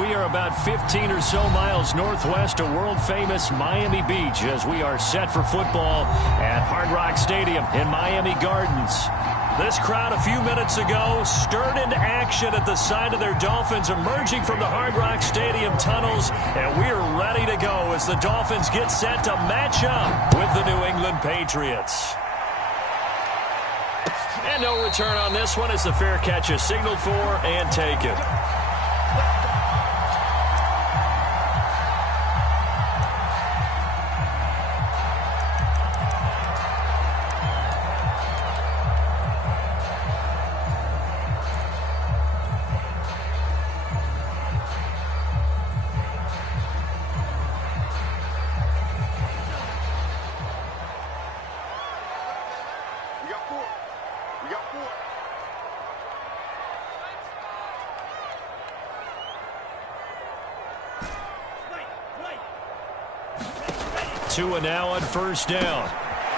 We are about 15 or so miles northwest of world-famous Miami Beach as we are set for football at Hard Rock Stadium in Miami Gardens. This crowd a few minutes ago stirred into action at the side of their Dolphins emerging from the Hard Rock Stadium tunnels, and we're ready to go as the Dolphins get set to match up with the New England Patriots. And no return on this one as the fair catch is signaled for and taken. Tua now on first down.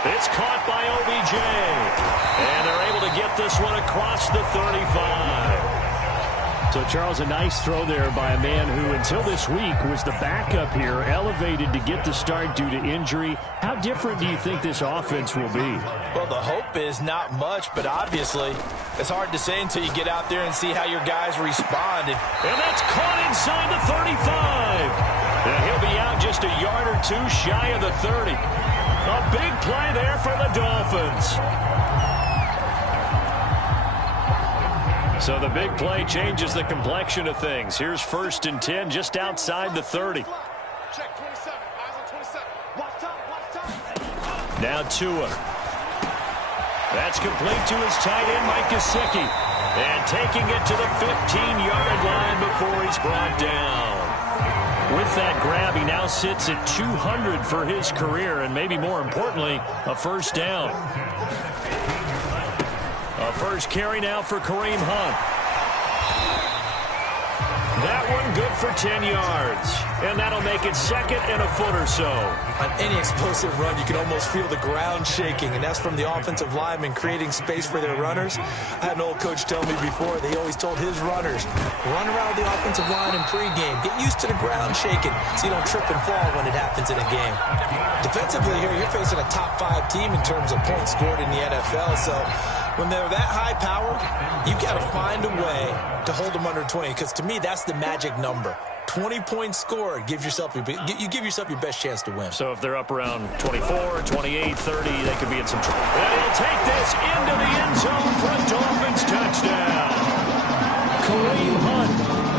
It's caught by OBJ. And they're able to get this one across the 35. So, Charles, a nice throw there by a man who, until this week, was the backup here, elevated to get the start due to injury. How different do you think this offense will be? Well, the hope is not much, but obviously it's hard to say until you get out there and see how your guys respond. And that's caught inside the 35. And he'll be out just a yard or two shy of the 30. A big play there for the Dolphins. So the big play changes the complexion of things. Here's 1st and 10 just outside the 30. Check 27. Eyes on 27. Watch out. Now Tua. That's complete to his tight end, Mike Gesicki. And taking it to the 15-yard line before he's brought down. With that grab, he now sits at 200 for his career, and maybe more importantly, a first down. A first carry now for Kareem Hunt. That one good for 10 yards. And that'll make it 2nd and a foot or so. On any explosive run, you can almost feel the ground shaking, and that's from the offensive linemen creating space for their runners. I had an old coach tell me before, they always told his runners, run around the offensive line in pregame. Get used to the ground shaking so you don't trip and fall when it happens in a game. Defensively here, you're facing a top 5 team in terms of points scored in the NFL, so when they're that high powered, you've got to find a way to hold them under 20, because to me, that's the magic number. 20 points scored, you give yourself your best chance to win. So if they're up around 24, 28, 30, they could be in some trouble. And he'll take this into the end zone for a Dolphins touchdown. Kareem Hunt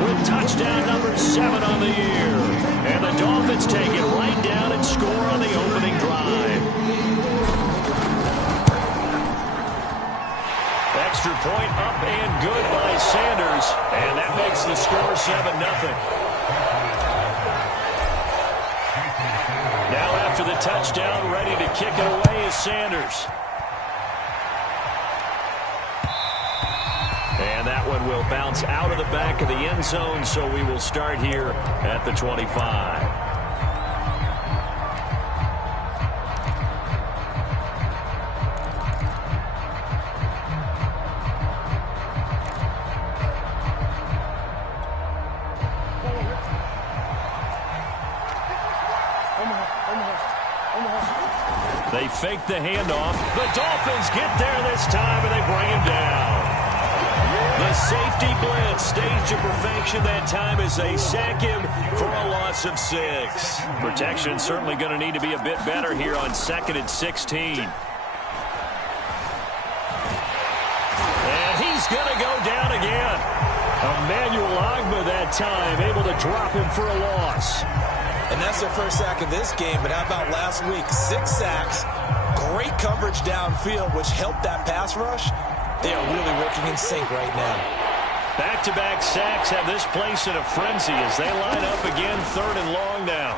with touchdown number 7 on the year. And the Dolphins take it right down and score on the opening drive. Extra point up and good by Sanders. And that makes the score 7-0. Now after the touchdown, ready to kick it away is Sanders. And that one will bounce out of the back of the end zone, so we will start here at the 25. They fake the handoff. The Dolphins get there this time, and they bring him down. The safety blitz staged to perfection that time as they sack him for a loss of 6. Protection certainly going to need to be a bit better here on 2nd and 16. And he's going to go down again. Emmanuel Ogbah that time able to drop him for a loss. And that's their first sack of this game, but how about last week? 6 sacks, great coverage downfield, which helped that pass rush. They are really working in sync right now. Back-to-back sacks have this place in a frenzy as they line up again 3rd and long now.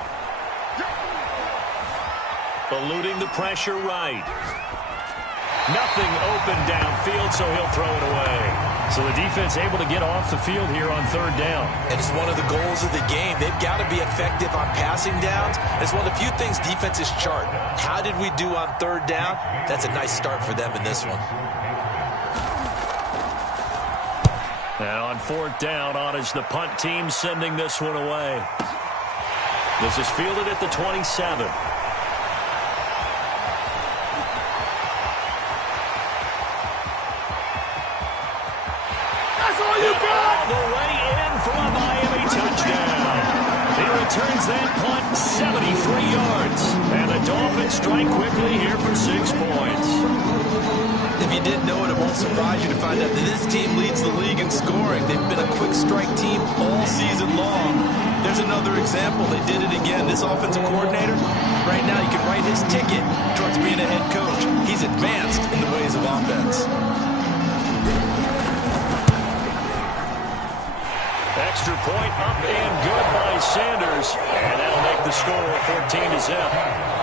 Eluding the pressure right. Nothing open downfield, so he'll throw it away. So the defense able to get off the field here on 3rd down. And it's one of the goals of the game. They've got to be effective on passing downs. It's one of the few things defenses chart. How did we do on 3rd down? That's a nice start for them in this one. And on fourth down, on is the punt team sending this one away. This is fielded at the 27. That's all you got! All the way in for a Miami touchdown. He returns that punt 73 yards. And the Dolphins strike quickly here for 6 points. If you didn't know it, it won't surprise you to find out that this team leads the league in scoring. They've been a quick strike team all season long. There's another example. They did it again. This offensive coordinator, right now you can write his ticket towards being a head coach. He's advanced in the ways of offense. Extra point up and good by Sanders. And that'll make the score 14-0.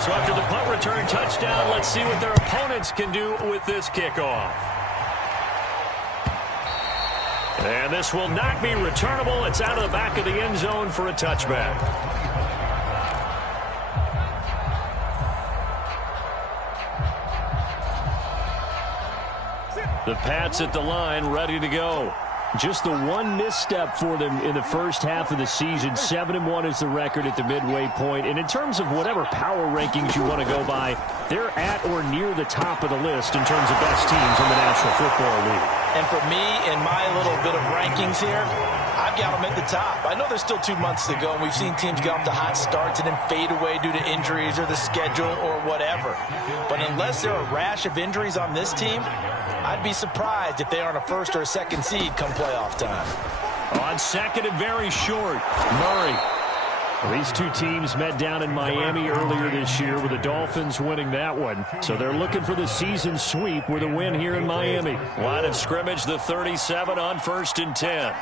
So after the punt return touchdown, let's see what their opponents can do with this kickoff. And this will not be returnable. It's out of the back of the end zone for a touchback. The Pats at the line, ready to go. Just the one misstep for them in the first half of the season. 7-1 is the record at the midway point. And in terms of whatever power rankings you want to go by, they're at or near the top of the list in terms of best teams in the National Football League. And for me, in my little bit of rankings here, I've got them at the top. I know there's still 2 months to go, and we've seen teams get off to hot starts and then fade away due to injuries or the schedule or whatever. But unless there are a rash of injuries on this team, I'd be surprised if they aren't a first or a second seed come playoff time. On second and very short, Murray. Well, these two teams met down in Miami earlier this year with the Dolphins winning that one. So they're looking for the season sweep with a win here in Miami. Line of scrimmage, the 37 on 1st and 10.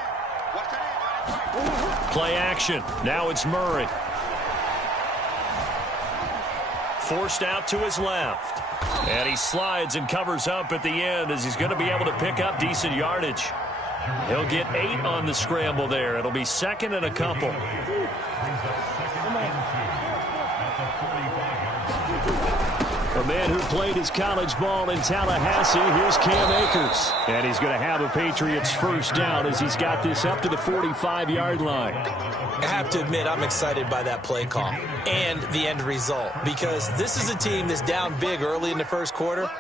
Play action. Now it's Murray. Forced out to his left. And he slides and covers up at the end as he's going to be able to pick up decent yardage. He'll get 8 on the scramble there. It'll be second and a couple. A man who played his college ball in Tallahassee, here's Cam Akers. And he's going to have a Patriots first down as he's got this up to the 45-yard line. I have to admit, I'm excited by that play call and the end result, because this is a team that's down big early in the first quarter,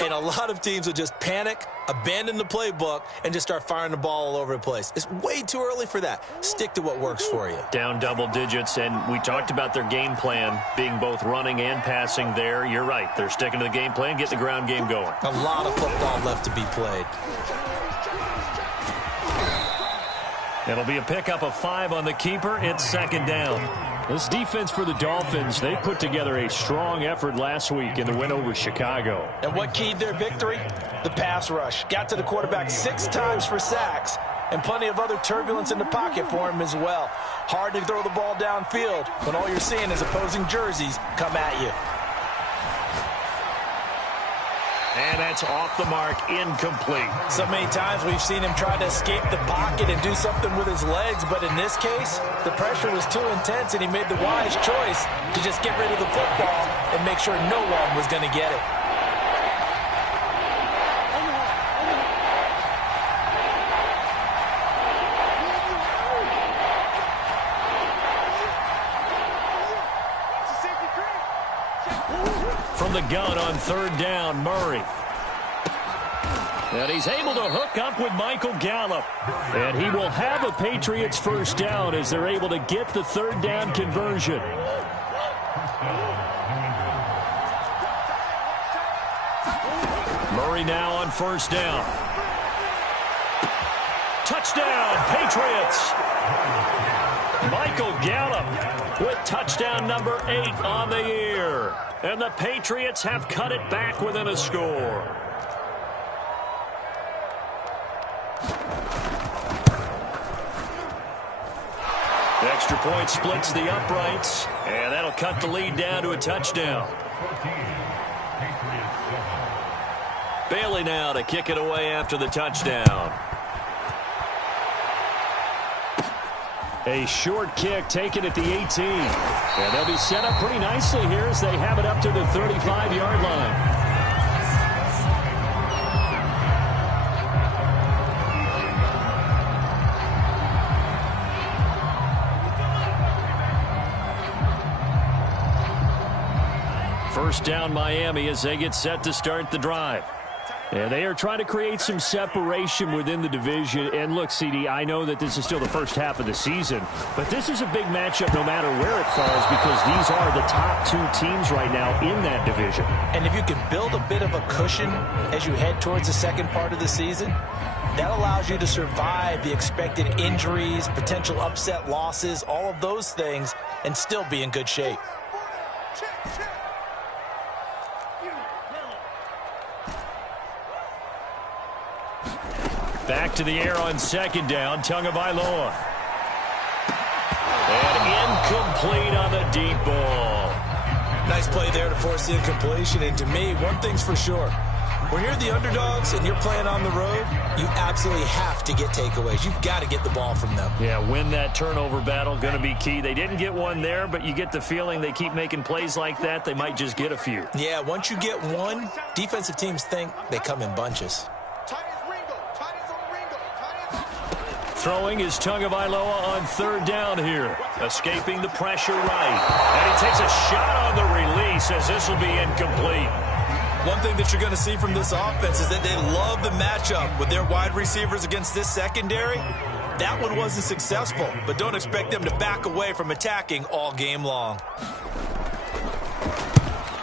and a lot of teams will just panic, abandon the playbook, and just start firing the ball all over the place. It's way too early for that. Stick to what works for you. Down double digits, and we talked about their game plan being both running and passing there. You're right. They're sticking to the game plan, getting the ground game going. A lot of football left to be played. It'll be a pickup of 5 on the keeper. It's second down. This defense for the Dolphins, they put together a strong effort last week in the win over Chicago. And what keyed their victory? The pass rush. Got to the quarterback 6 times for sacks, and plenty of other turbulence in the pocket for him as well. Hard to throw the ball downfield when all you're seeing is opposing jerseys come at you. And that's off the mark, incomplete. So many times we've seen him try to escape the pocket and do something with his legs, but in this case, the pressure was too intense and he made the wise choice to just get rid of the football and make sure no one was going to get it. From the gun on third down, Murray. And he's able to hook up with Michael Gallup. And he will have a Patriots first down as they're able to get the third down conversion. Murray now on first down. Touchdown, Patriots. Michael Gallup with touchdown number 8 on the year. And the Patriots have cut it back within a score. The extra point splits the uprights, and that'll cut the lead down to a touchdown. Bailey now to kick it away after the touchdown. A short kick taken at the 18. And they'll be set up pretty nicely here as they have it up to the 35-yard line. First down Miami as they get set to start the drive. And they are trying to create some separation within the division. And look, CD, I know that this is still the first half of the season, but this is a big matchup no matter where it falls because these are the top two teams right now in that division. And if you can build a bit of a cushion as you head towards the second part of the season, that allows you to survive the expected injuries, potential upset losses, all of those things, and still be in good shape. Back to the air on second down, Tagovailoa. And incomplete on the deep ball. Nice play there to force the incompletion. And to me, one thing's for sure. When you're the underdogs and you're playing on the road, you absolutely have to get takeaways. You've got to get the ball from them. Yeah, win that turnover battle, going to be key. They didn't get one there, but you get the feeling they keep making plays like that, they might just get a few. Yeah, once you get one, defensive teams think they come in bunches. Throwing is Tagovailoa on third down here. Escaping the pressure right. And he takes a shot on the release as this will be incomplete. One thing that you're going to see from this offense is that they love the matchup with their wide receivers against this secondary. That one wasn't successful, but don't expect them to back away from attacking all game long.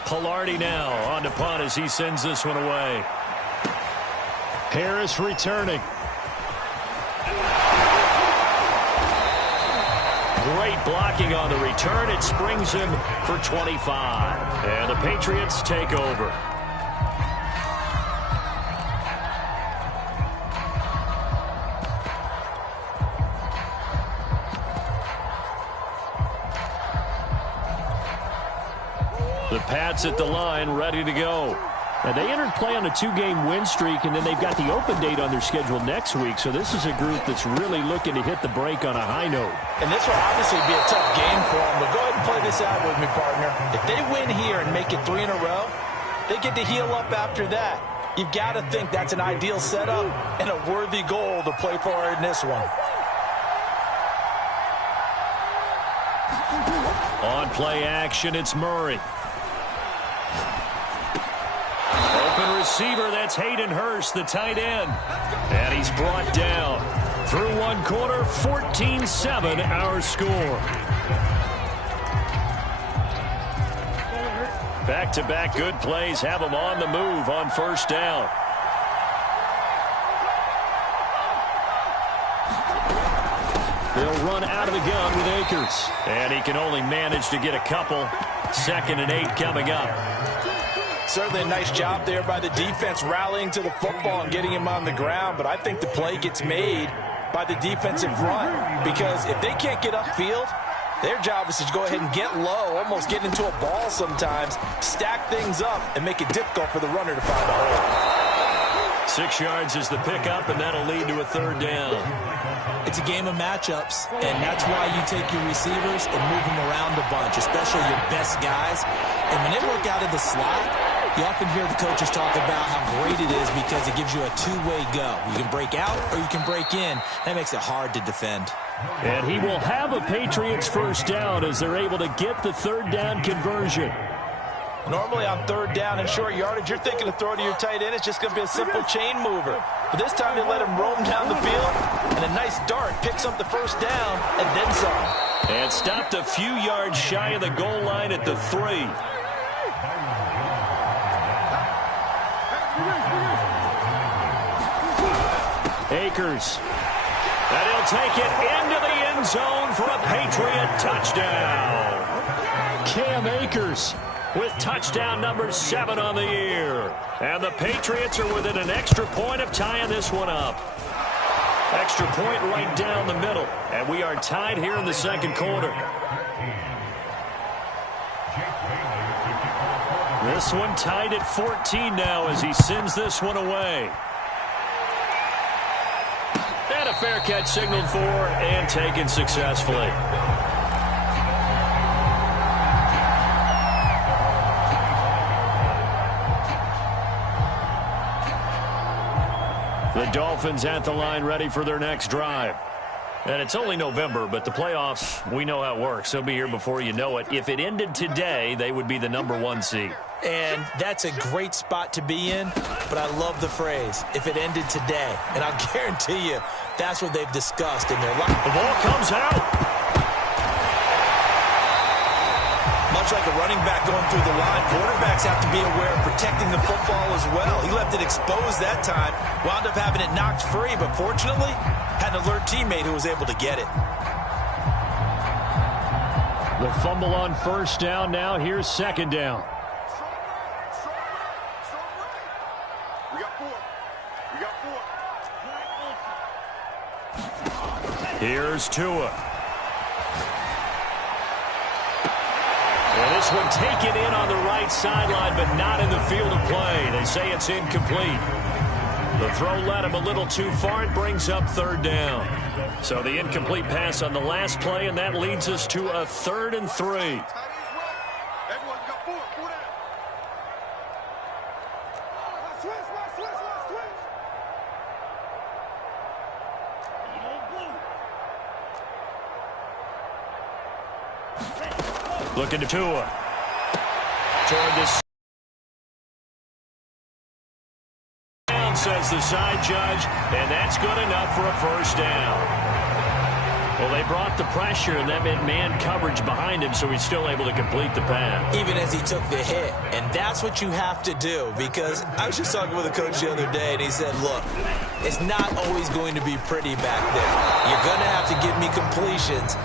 Pilardi now on to punt as he sends this one away. Harris returning. Great blocking on the return. It springs him for 25. And the Patriots take over. The Pats at the line, ready to go. Now, they entered play on a 2-game win streak, and then they've got the open date on their schedule next week. So this is a group that's really looking to hit the break on a high note. And this will obviously be a tough game for them, but go ahead and play this out with me, partner. If they win here and make it 3 in a row, they get to heal up after that. You've got to think that's an ideal setup and a worthy goal to play for in this one. On play action, it's Murray. Open receiver, that's Hayden Hurst, the tight end. And he's brought down. Through one quarter, 14-7 our score. Back-to-back good plays have them on the move on first down. They'll run out of the gun with Akers. And he can only manage to get a couple. 2nd and 8 coming up. Certainly a nice job there by the defense rallying to the football and getting him on the ground. But I think the play gets made by the defensive front. Because if they can't get upfield, their job is to go ahead and get low, almost get into a ball sometimes, stack things up, and make it difficult for the runner to find a hole. 6 yards is the pickup, and that'll lead to a 3rd down. It's a game of matchups, and that's why you take your receivers and move them around a bunch, especially your best guys. And when they work out of the slot, you often hear the coaches talk about how great it is because it gives you a two-way go. You can break out or you can break in. That makes it hard to defend. And he will have a Patriots first down as they're able to get the 3rd down conversion. Normally on 3rd down and short yardage, you're thinking to throw to your tight end. It's just going to be a simple chain mover. But this time they let him roam down the field, and a nice dart picks up the first down and then some. And stopped a few yards shy of the goal line at the 3. Akers. And he'll take it into the end zone for a Patriot touchdown. Cam Akers with touchdown number 7 on the year. And the Patriots are within an extra point of tying this one up. Extra point right down the middle. And we are tied here in the second quarter. This one tied at 14 now as he sends this one away. And a fair catch signaled for and taken successfully. The Dolphins at the line ready for their next drive. And it's only November, but the playoffs, we know how it works. They'll be here before you know it. If it ended today, they would be the number 1 seed. And that's a great spot to be in, but I love the phrase, if it ended today. And I'll guarantee you, that's what they've discussed in their life. The ball comes out. Much like a running back going through the line, quarterbacks have to be aware of protecting the football as well. He left it exposed that time, wound up having it knocked free, but fortunately, had an alert teammate who was able to get it. The fumble on first down now. Here's second down. We got four. Here's Tua. And this one taken in on the right sideline, but not in the field of play. They say it's incomplete. The throw led him a little too far. It brings up third down. So the incomplete pass on the last play, and that leads us to a 3rd and 3. Everyone got four. Four down. Switch. Looking to Tua. Toward this. Says the side judge, and that's good enough for a first down. Well, they brought the pressure, and that meant man coverage behind him, so he's still able to complete the pass. Even as he took the hit. And that's what you have to do, because I was just talking with a coach the other day, and he said, look, it's not always going to be pretty back there. You're going to have to give me completions.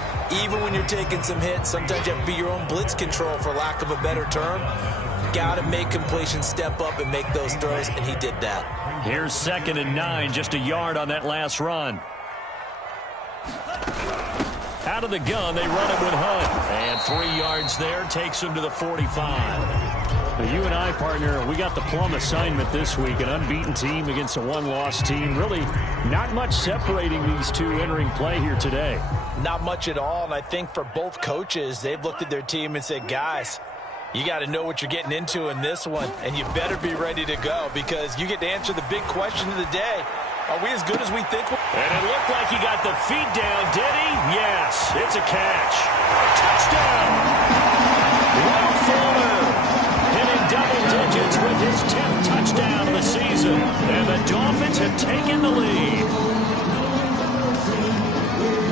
Even when you're taking some hits, sometimes you have to be your own blitz control, for lack of a better term. Got to make completions, step up and make those throws, and he did that. Here's 2nd and 9, just a yard on that last run. Out of the gun, they run it with Hunt. And 3 yards there, takes him to the 45. Now, you and I, partner, we got the plum assignment this week. An unbeaten team against a one-loss team. Really not much separating these two entering play here today. Not much at all, and I think for both coaches, they've looked at their team and said, guys, you got to know what you're getting into in this one, and you better be ready to go, because you get to answer the big question of the day. Are we as good as we think? And it looked like he got the feet down, did he? Yes, it's a catch. Touchdown! Will Fuller hitting double digits with his 10th touchdown of the season. And the Dolphins have taken the lead.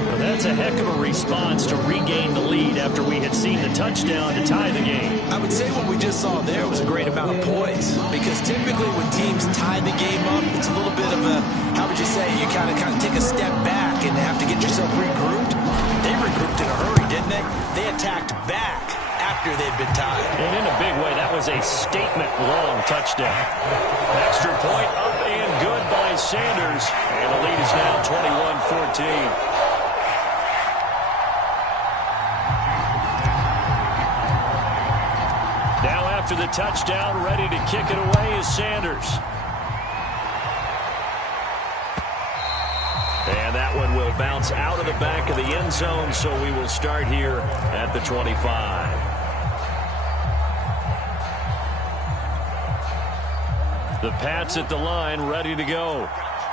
Well, that's a heck of a response to regain the lead after we had seen the touchdown to tie the game. I would say what we just saw there was a great amount of poise, because typically when teams tie the game up, it's a little bit of a, how would you say, you kind of take a step back and have to get yourself regrouped. They regrouped in a hurry, didn't they? They attacked back after they'd been tied. And in a big way, that was a statement-long touchdown. Extra point up and good by Sanders. And the lead is now 21-14. Now after the touchdown, ready to kick it away is Sanders. And that one will bounce out of the back of the end zone, so we will start here at the 25. The Pats at the line, ready to go.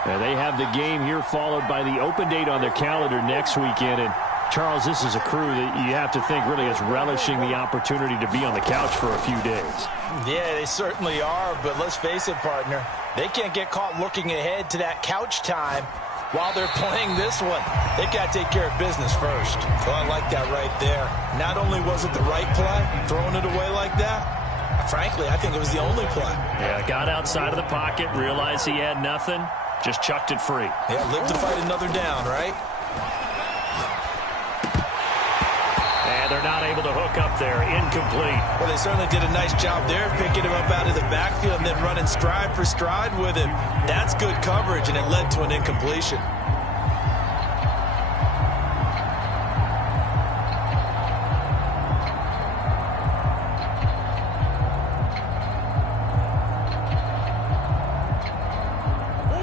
And they have the game here, followed by the open date on their calendar next weekend. And Charles, this is a crew that you have to think really is relishing the opportunity to be on the couch for a few days. Yeah, they certainly are, but let's face it, partner. They can't get caught looking ahead to that couch time while they're playing this one. They've got to take care of business first. Well, I like that right there. Not only was it the right play, throwing it away like that, frankly, I think it was the only play. Yeah, got outside of the pocket, realized he had nothing, just chucked it free. Yeah, live to fight another down, right? And they're not able to hook up there. Incomplete. Well, they certainly did a nice job there, picking him up out of the backfield and then running stride for stride with him. That's good coverage, and it led to an incompletion.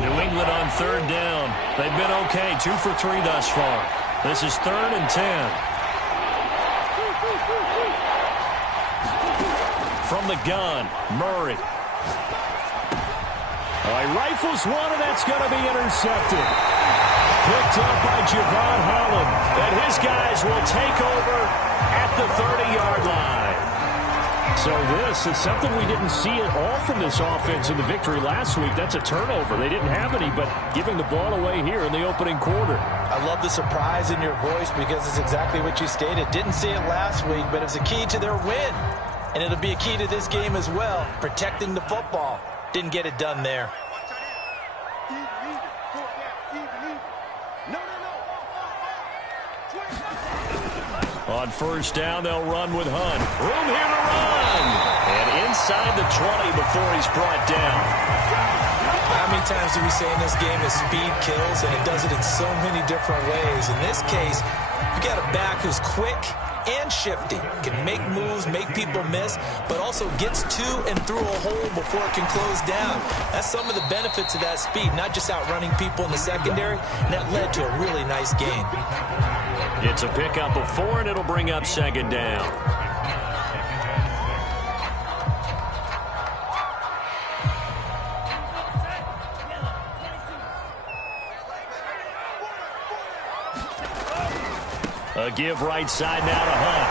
New England on third down. They've been okay, 2 for 3 thus far. This is 3rd and 10. From the gun, Murray. He rifles one, and that's going to be intercepted. Picked up by Javon Holland. And his guys will take over at the 30-yard line. So this is something we didn't see at all from this offense in the victory last week. That's a turnover. They didn't have any, but giving the ball away here in the opening quarter. I love the surprise in your voice because it's exactly what you stated. Didn't see it last week, but it's a key to their win. And it'll be a key to this game as well, protecting the football. Didn't get it done there. On first down, they'll run with Hunt. Room here to run. And inside the 20 before he's brought down. How many times do we say in this game that speed kills, and it does it in so many different ways? In this case, you got a back who's quick and shifty, can make moves, make people miss, but also gets to and through a hole before it can close down. That's some of the benefits of that speed, not just outrunning people in the secondary, and that led to a really nice gain. It's a pickup of 4, and it'll bring up second down. A give right side now to Hunt.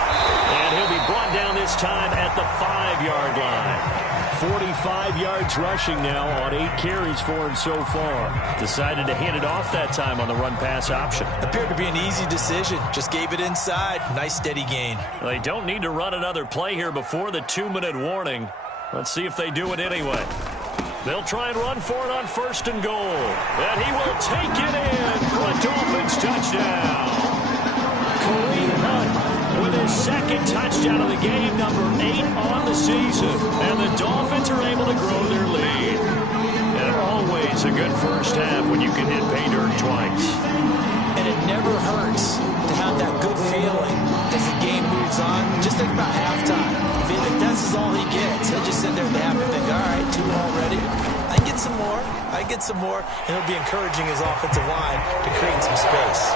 And he'll be brought down this time at the 5-yard line. 45 yards rushing now on 8 carries for him so far. Decided to hand it off that time on the run-pass option. Appeared to be an easy decision. Just gave it inside. Nice steady gain. They don't need to run another play here before the 2-minute warning. Let's see if they do it anyway. They'll try and run for it on first and goal. And he will take it in for a Dolphins touchdown. Kareem Hunt with his second touchdown of the game, number 8 on the season. And the Dolphins are able to grow their lead. And always a good first half when you can hit pay dirt twice. And it never hurts to have that good feeling as the game moves on. Just think about halftime. If that's all he gets, he'll just sit there at the half and think, all right, 2 already. I get some more. I get some more. And he'll be encouraging his offensive line to create some space.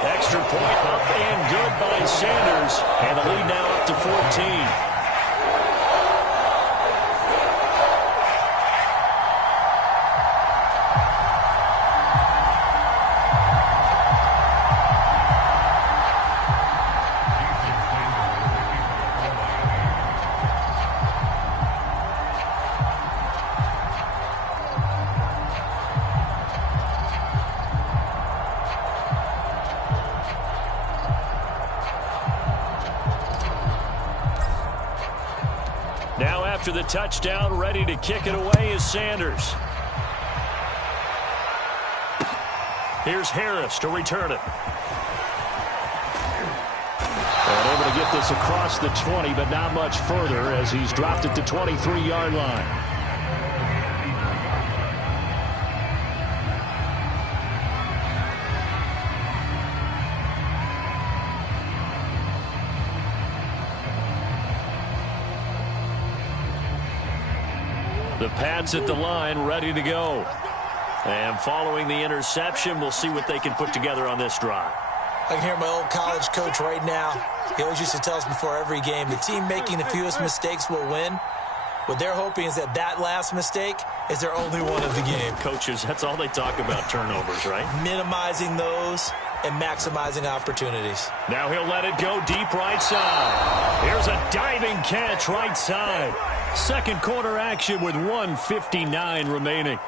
Extra point up and good by Sanders. And the lead now up to 14. Now after the touchdown, ready to kick it away is Sanders. Here's Harris to return it. And able to get this across the 20, but not much further as he's dropped at the 23-yard line. The Pats at the line, ready to go. And following the interception, we'll see what they can put together on this drive. I can hear my old college coach right now. He always used to tell us before every game, the team making the fewest mistakes will win. What they're hoping is that that last mistake is their only one of the game. Coaches, that's all they talk about, turnovers, right? Minimizing those and maximizing opportunities. Now he'll let it go deep right side. Here's a diving catch right side. Second quarter action with 1:59 remaining.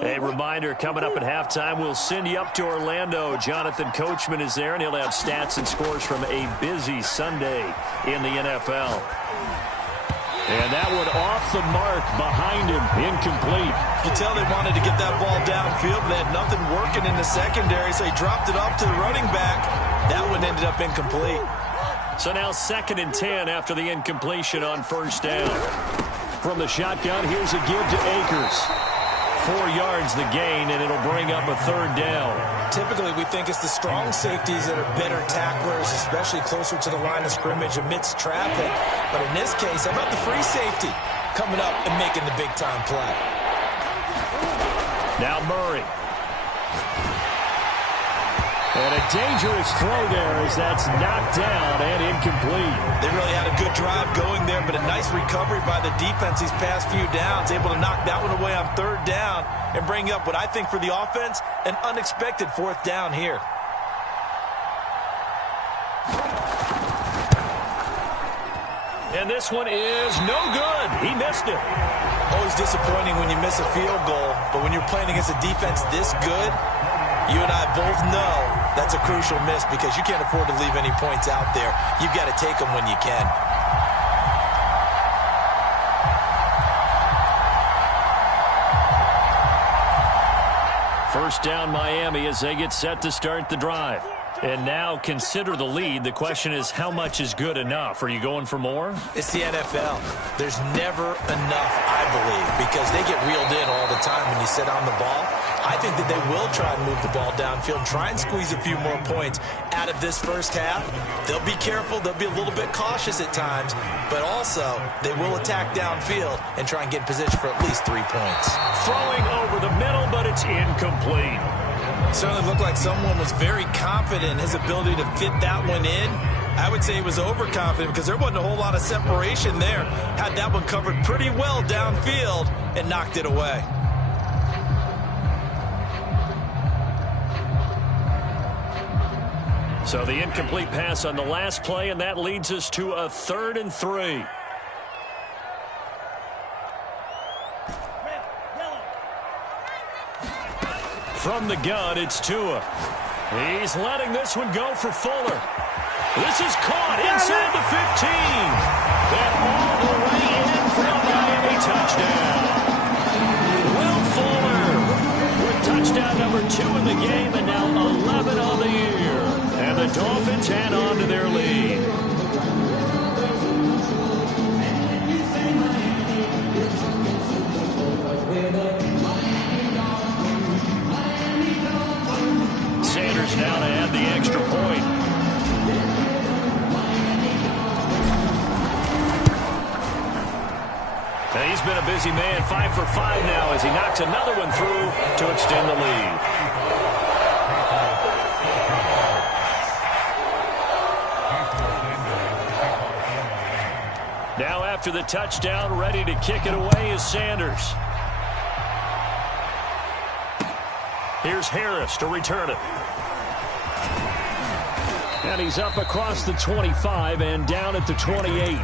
A reminder, coming up at halftime, we'll send you up to Orlando. Jonathan Coachman is there, and he'll have stats and scores from a busy Sunday in the NFL. And that one off the mark behind him, incomplete. You tell they wanted to get that ball downfield, but they had nothing working in the secondary, so he dropped it off to the running back. That one ended up incomplete. So now 2nd and 10 after the incompletion on first down. From the shotgun, here's a give to Akers. 4 yards the gain, and it'll bring up a 3rd down. Typically, we think it's the strong safeties that are better tacklers, especially closer to the line of scrimmage amidst traffic. But in this case, how about the free safety coming up and making the big-time play? Now Murray. And a dangerous throw there as that's knocked down and incomplete. They really had a good drive going there, but a nice recovery by the defense these past few downs, able to knock that one away on 3rd down and bring up what I think for the offense, an unexpected 4th down here. And this one is no good. He missed it. Always disappointing when you miss a field goal, but when you're playing against a defense this good, you and I both know that's a crucial miss because you can't afford to leave any points out there. You've got to take them when you can. First down, Miami, as they get set to start the drive. And now consider the lead. The question is, how much is good enough? Are you going for more? It's the NFL. There's never enough, I believe, because they get reeled in all the time when you sit on the ball. I think that they will try and move the ball downfield, try and squeeze a few more points out of this first half. They'll be careful. They'll be a little bit cautious at times, but also they will attack downfield and try and get in position for at least 3 points. Throwing over the middle, but it's incomplete. Certainly looked like someone was very confident in his ability to fit that one in. I would say he was overconfident because there wasn't a whole lot of separation there. Had that one covered pretty well downfield and knocked it away. So the incomplete pass on the last play, and that leads us to a 3rd and 3. From the gun, it's Tua. He's letting this one go for Fuller. This is caught inside the 15. And all the way in for a Miami touchdown. Will Fuller with touchdown number 2 in the game and now 11 on the year. And the Dolphins hang on to their lead. Sanders now to add the extra point. And he's been a busy man, 5 for 5 now as he knocks another one through to extend the lead. Now after the touchdown, ready to kick it away is Sanders. Here's Harris to return it. And he's up across the 25 and down at the 28.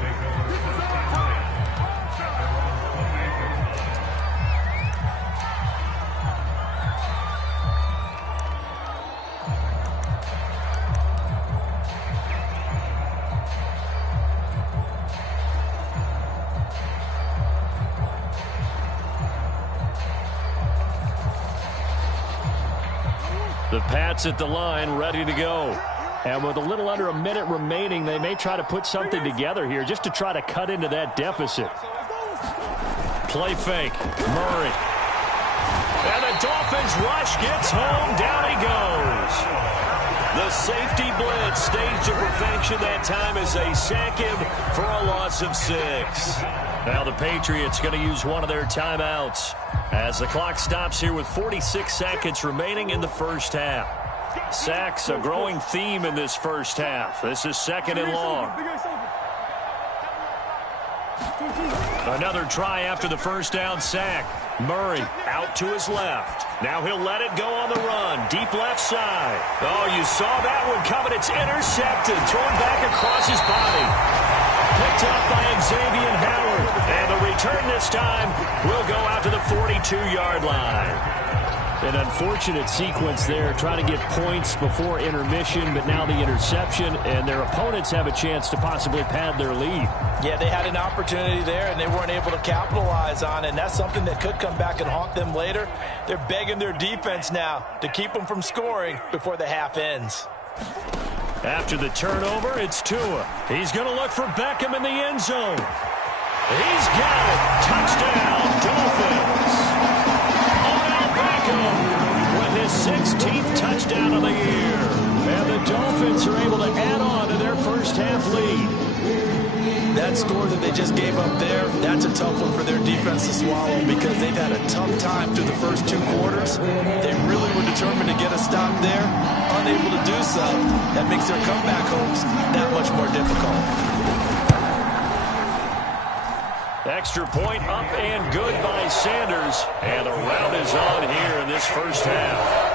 The Pats at the line, ready to go. And with a little under a minute remaining, they may try to put something together here just to try to cut into that deficit. Play fake. Murray. And the Dolphins rush gets home. Down he goes. The safety blitz staged to perfection that time as they sack him for a loss of 6. Now the Patriots going to use one of their timeouts as the clock stops here with 46 seconds remaining in the first half. Sacks a growing theme in this first half. This is 2nd and long. Another try after the first down sack. Murray out to his left. Now he'll let it go on the run. Deep left side. Oh, you saw that one coming. It's intercepted. Thrown back across his body. Picked up by Xavier Howard. And the return this time will go out to the 42-yard line. An unfortunate sequence there, trying to get points before intermission, but now the interception, and their opponents have a chance to possibly pad their lead. Yeah, they had an opportunity there, and they weren't able to capitalize on it, and that's something that could come back and haunt them later. They're begging their defense now to keep them from scoring before the half ends. After the turnover, it's Tua. He's going to look for Beckham in the end zone. He's got it. Touchdown, Dolphins. With his 16th touchdown of the year. And the Dolphins are able to add on to their first half lead. That score that they just gave up there, that's a tough one for their defense to swallow because they've had a tough time through the first 2 quarters. They really were determined to get a stop there. Unable to do so, that makes their comeback hopes that much more difficult. Extra point up and good by Sanders. And a rout is on here in this first half.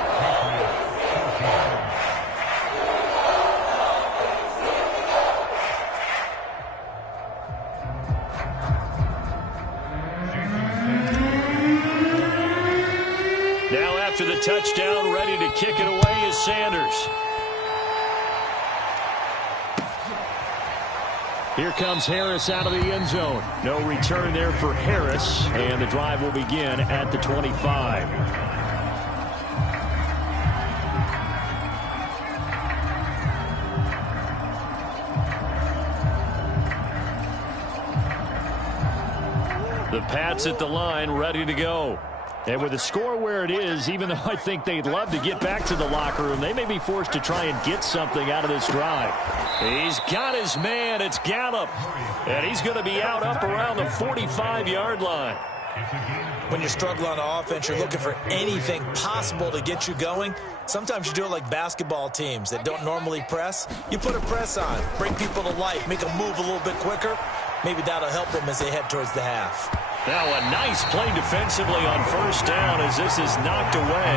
after the touchdown, ready to kick it away is Sanders. Here comes Harris out of the end zone. No return there for Harris, and the drive will begin at the 25. The Pats at the line, ready to go. And with the score where it is, even though I think they'd love to get back to the locker room, they may be forced to try and get something out of this drive. He's got his man. It's Gallup. And he's going to be out up around the 45-yard line. When you're struggling on offense, you're looking for anything possible to get you going. Sometimes you do it like basketball teams that don't normally press. You put a press on, bring people to life, make them move a little bit quicker. Maybe that'll help them as they head towards the half. Now a nice play defensively on first down as this is knocked away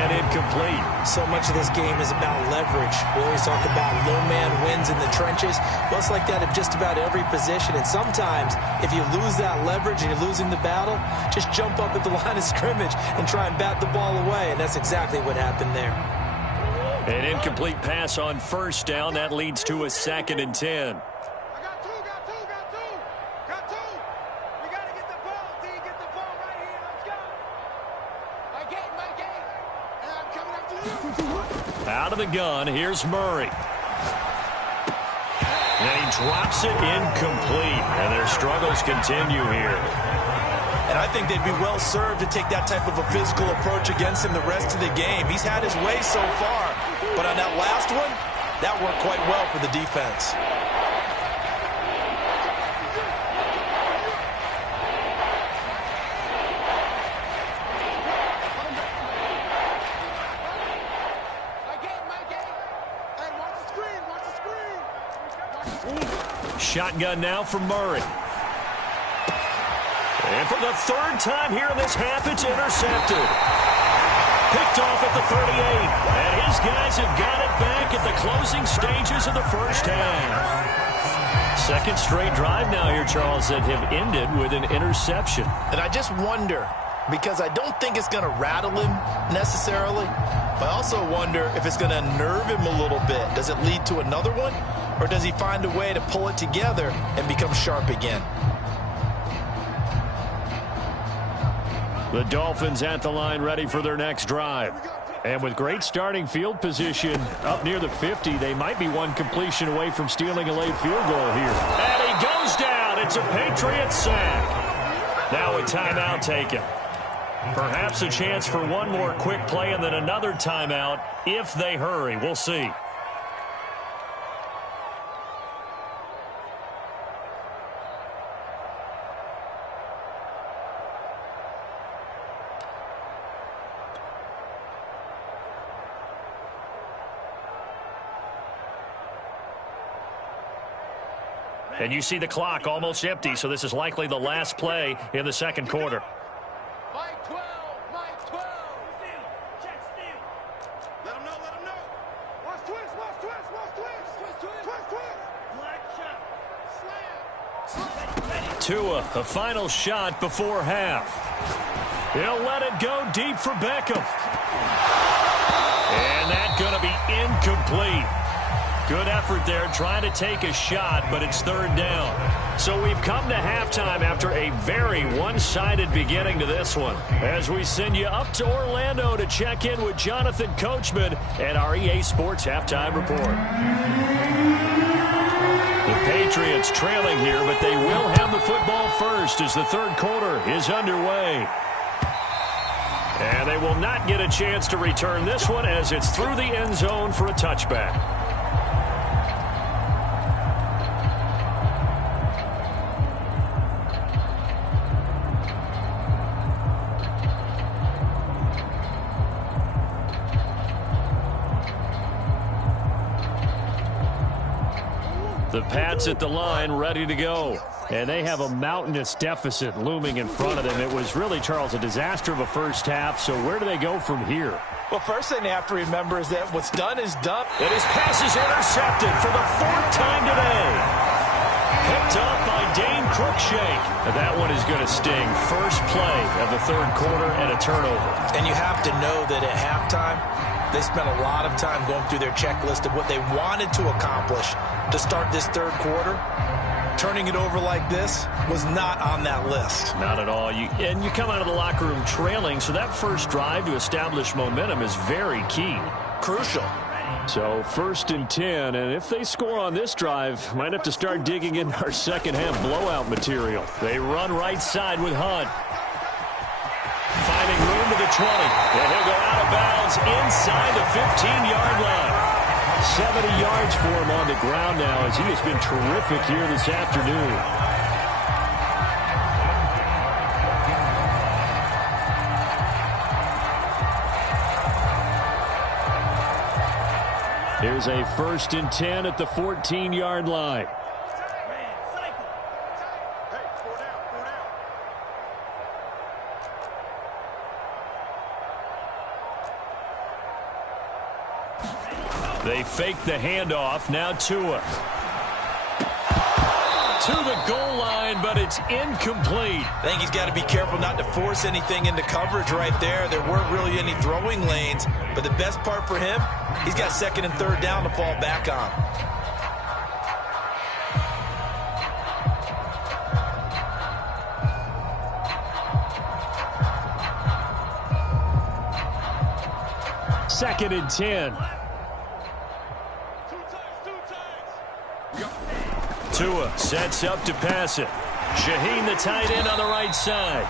and incomplete. So much of this game is about leverage. We always talk about low man wins in the trenches. Well, it's like that in just about every position. And sometimes if you lose that leverage and you're losing the battle, just jump up at the line of scrimmage and try and bat the ball away. And that's exactly what happened there. An incomplete pass on first down. That leads to a 2nd and 10. Out of the gun, here's Murray. And he drops it incomplete. And their struggles continue here. And I think they'd be well served to take that type of a physical approach against him the rest of the game. He's had his way so far. But on that last one, that worked quite well for the defense. Shotgun now for Murray. And for the 3rd time here in this half, it's intercepted. Picked off at the 38. And his guys have got it back at the closing stages of the first half. 2nd straight drive now here, Charles, that have ended with an interception. And I just wonder, because I don't think it's going to rattle him necessarily, but I also wonder if it's going to unnerve him a little bit. Does it lead to another one? Or does he find a way to pull it together and become sharp again? The Dolphins at the line ready for their next drive. And with great starting field position up near the 50, they might be one completion away from stealing a late field goal here. And he goes down. It's a Patriot sack. Now a timeout taken. Perhaps a chance for one more quick play and then another timeout if they hurry. We'll see. And you see the clock almost empty, so this is likely the last play in the 2nd quarter. Mike 12, Mike 12. Check steal. Let him know, let him know. Watch twist, watch twist, watch twist. Twist, twist, twist, twist. Black shot. Slam. Tua, a final shot before half. He'll let it go deep for Beckham. And that's going to be incomplete. Good effort there trying to take a shot, but it's 3rd down. So we've come to halftime after a very one-sided beginning to this one. As we send you up to Orlando to check in with Jonathan Coachman at our EA Sports Halftime Report. The Patriots trailing here, but they will have the football first as the 3rd quarter is underway. And they will not get a chance to return this one as it's through the end zone for a touchback. The Pats at the line ready to go. And they have a mountainous deficit looming in front of them. It was really, Charles, a disaster of a first half. So where do they go from here? Well, first thing they have to remember is that what's done is done. And his pass is intercepted for the 4th time today. Picked up by Dane Cruikshank. That one is going to sting. First play of the third quarter and a turnover. And you have to know that at halftime, they spent a lot of time going through their checklist of what they wanted to accomplish to start this third quarter. Turning it over like this was not on that list. Not at all. And you come out of the locker room trailing, so that first drive to establish momentum is very key. Crucial. So 1st and 10, and if they score on this drive, might have to start digging in our second half blowout material. They run right side with Hunt. Finding room to the 20, and he'll go out of bounds inside the 15-yard line. 70 yards for him on the ground now as he has been terrific here this afternoon. Here's a 1st and 10 at the 14-yard line. They fake the handoff. Now Tua. To the goal line, but it's incomplete. I think he's got to be careful not to force anything into coverage right there. There weren't really any throwing lanes, but the best part for him, he's got 2nd and 3rd down to fall back on. Second and 10. Tua sets up to pass it. Shaheen, the tight end, on the right side.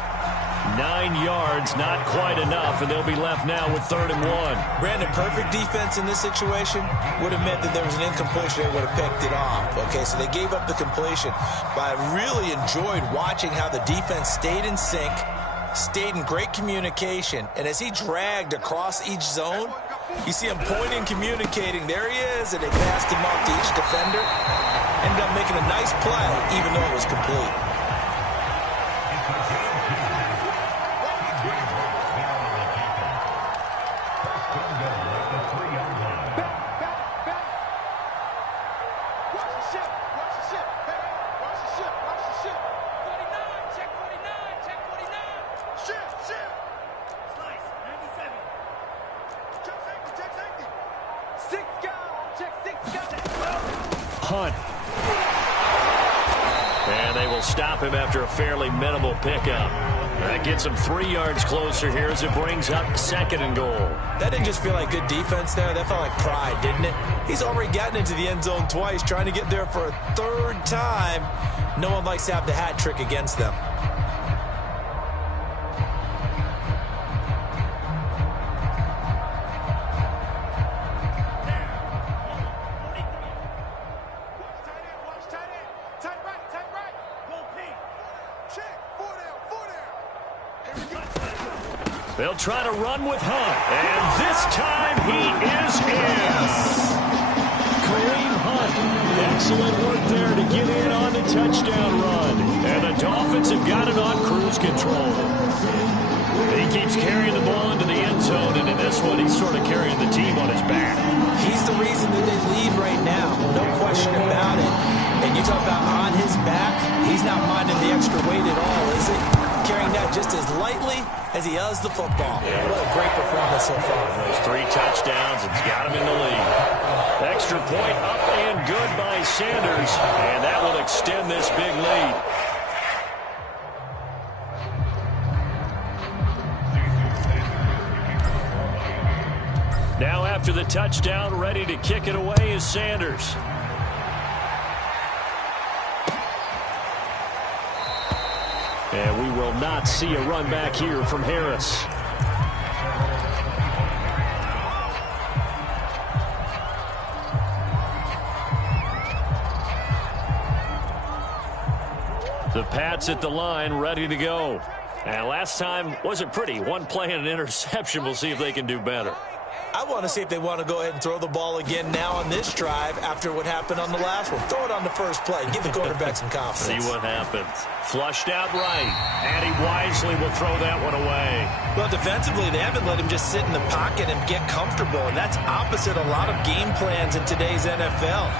9 yards, not quite enough, and they'll be left now with 3rd and 1. Brandon, perfect defense in this situation would have meant that there was an incompletion. They would have picked it off. Okay, so they gave up the completion. But I really enjoyed watching how the defense stayed in sync, stayed in great communication, and as he dragged across each zone, you see him pointing, communicating. There he is, and they passed him off to each defender. Ended up making a nice play, even though it was complete. Hunt. And they will stop him after a fairly minimal pickup. That gets him 3 yards closer here as it brings up 2nd and goal. That didn't just feel like good defense there. That felt like pride, didn't it? He's already gotten into the end zone twice, trying to get there for a 3rd time. No one likes to have the hat trick against them. They'll try to run with Hunt, and this time he is in. Kareem Hunt, excellent work there to get in on the touchdown run. And the Dolphins have got it on cruise control. He keeps carrying the ball into the end zone, and in this one, he's sort of carrying the team on his back. He's the reason that they lead right now, no question about it. And you talk about on his back, he's not minding the extra weight at all, is he? Carrying that just as lightly as he does the football. Yeah. What a great performance so far. Those 3 touchdowns, it's got him in the lead. Extra point up and good by Sanders, and that will extend this big lead. Now after the touchdown, ready to kick it away is Sanders. And we will not see a run back here from Harris. The Pats at the line, ready to go. And last time wasn't pretty. One play and an interception. We'll see if they can do better. I want to see if they want to go ahead and throw the ball again now on this drive after what happened on the last one. Throw it on the first play. Give the quarterback some confidence. See what happens. Flushed out right. And he wisely will throw that one away. Well, defensively, they haven't let him just sit in the pocket and get comfortable. And that's opposite a lot of game plans in today's NFL.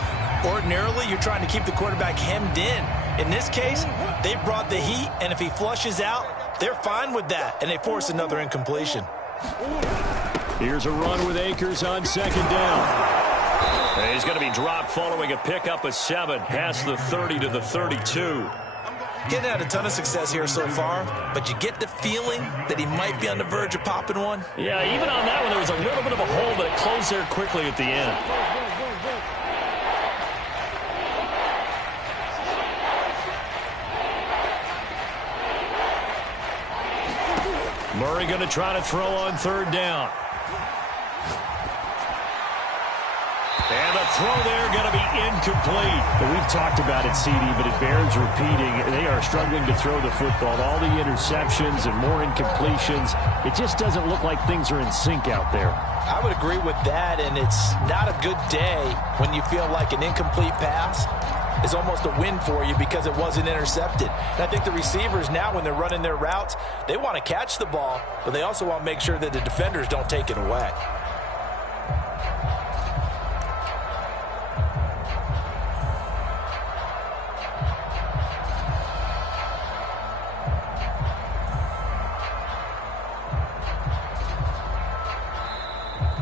Ordinarily, you're trying to keep the quarterback hemmed in. In this case, they brought the heat, and if he flushes out, they're fine with that, and they force another incompletion. Here's a run with Akers on second down. He's going to be dropped following a pickup of 7 past the 30 to the 32. Getting had a ton of success here so far, but you get the feeling that he might be on the verge of popping one. Yeah, even on that one, there was a little bit of a hole, but it closed there quickly at the end. Murray going to try to throw on third down. And the throw there going to be incomplete. We've talked about it, CD, but it bears repeating. They are struggling to throw the football. All the interceptions and more incompletions. It just doesn't look like things are in sync out there. I would agree with that, and it's not a good day when you feel like an incomplete pass is almost a win for you because it wasn't intercepted. And I think the receivers now, when they're running their routes, they want to catch the ball, but they also want to make sure that the defenders don't take it away.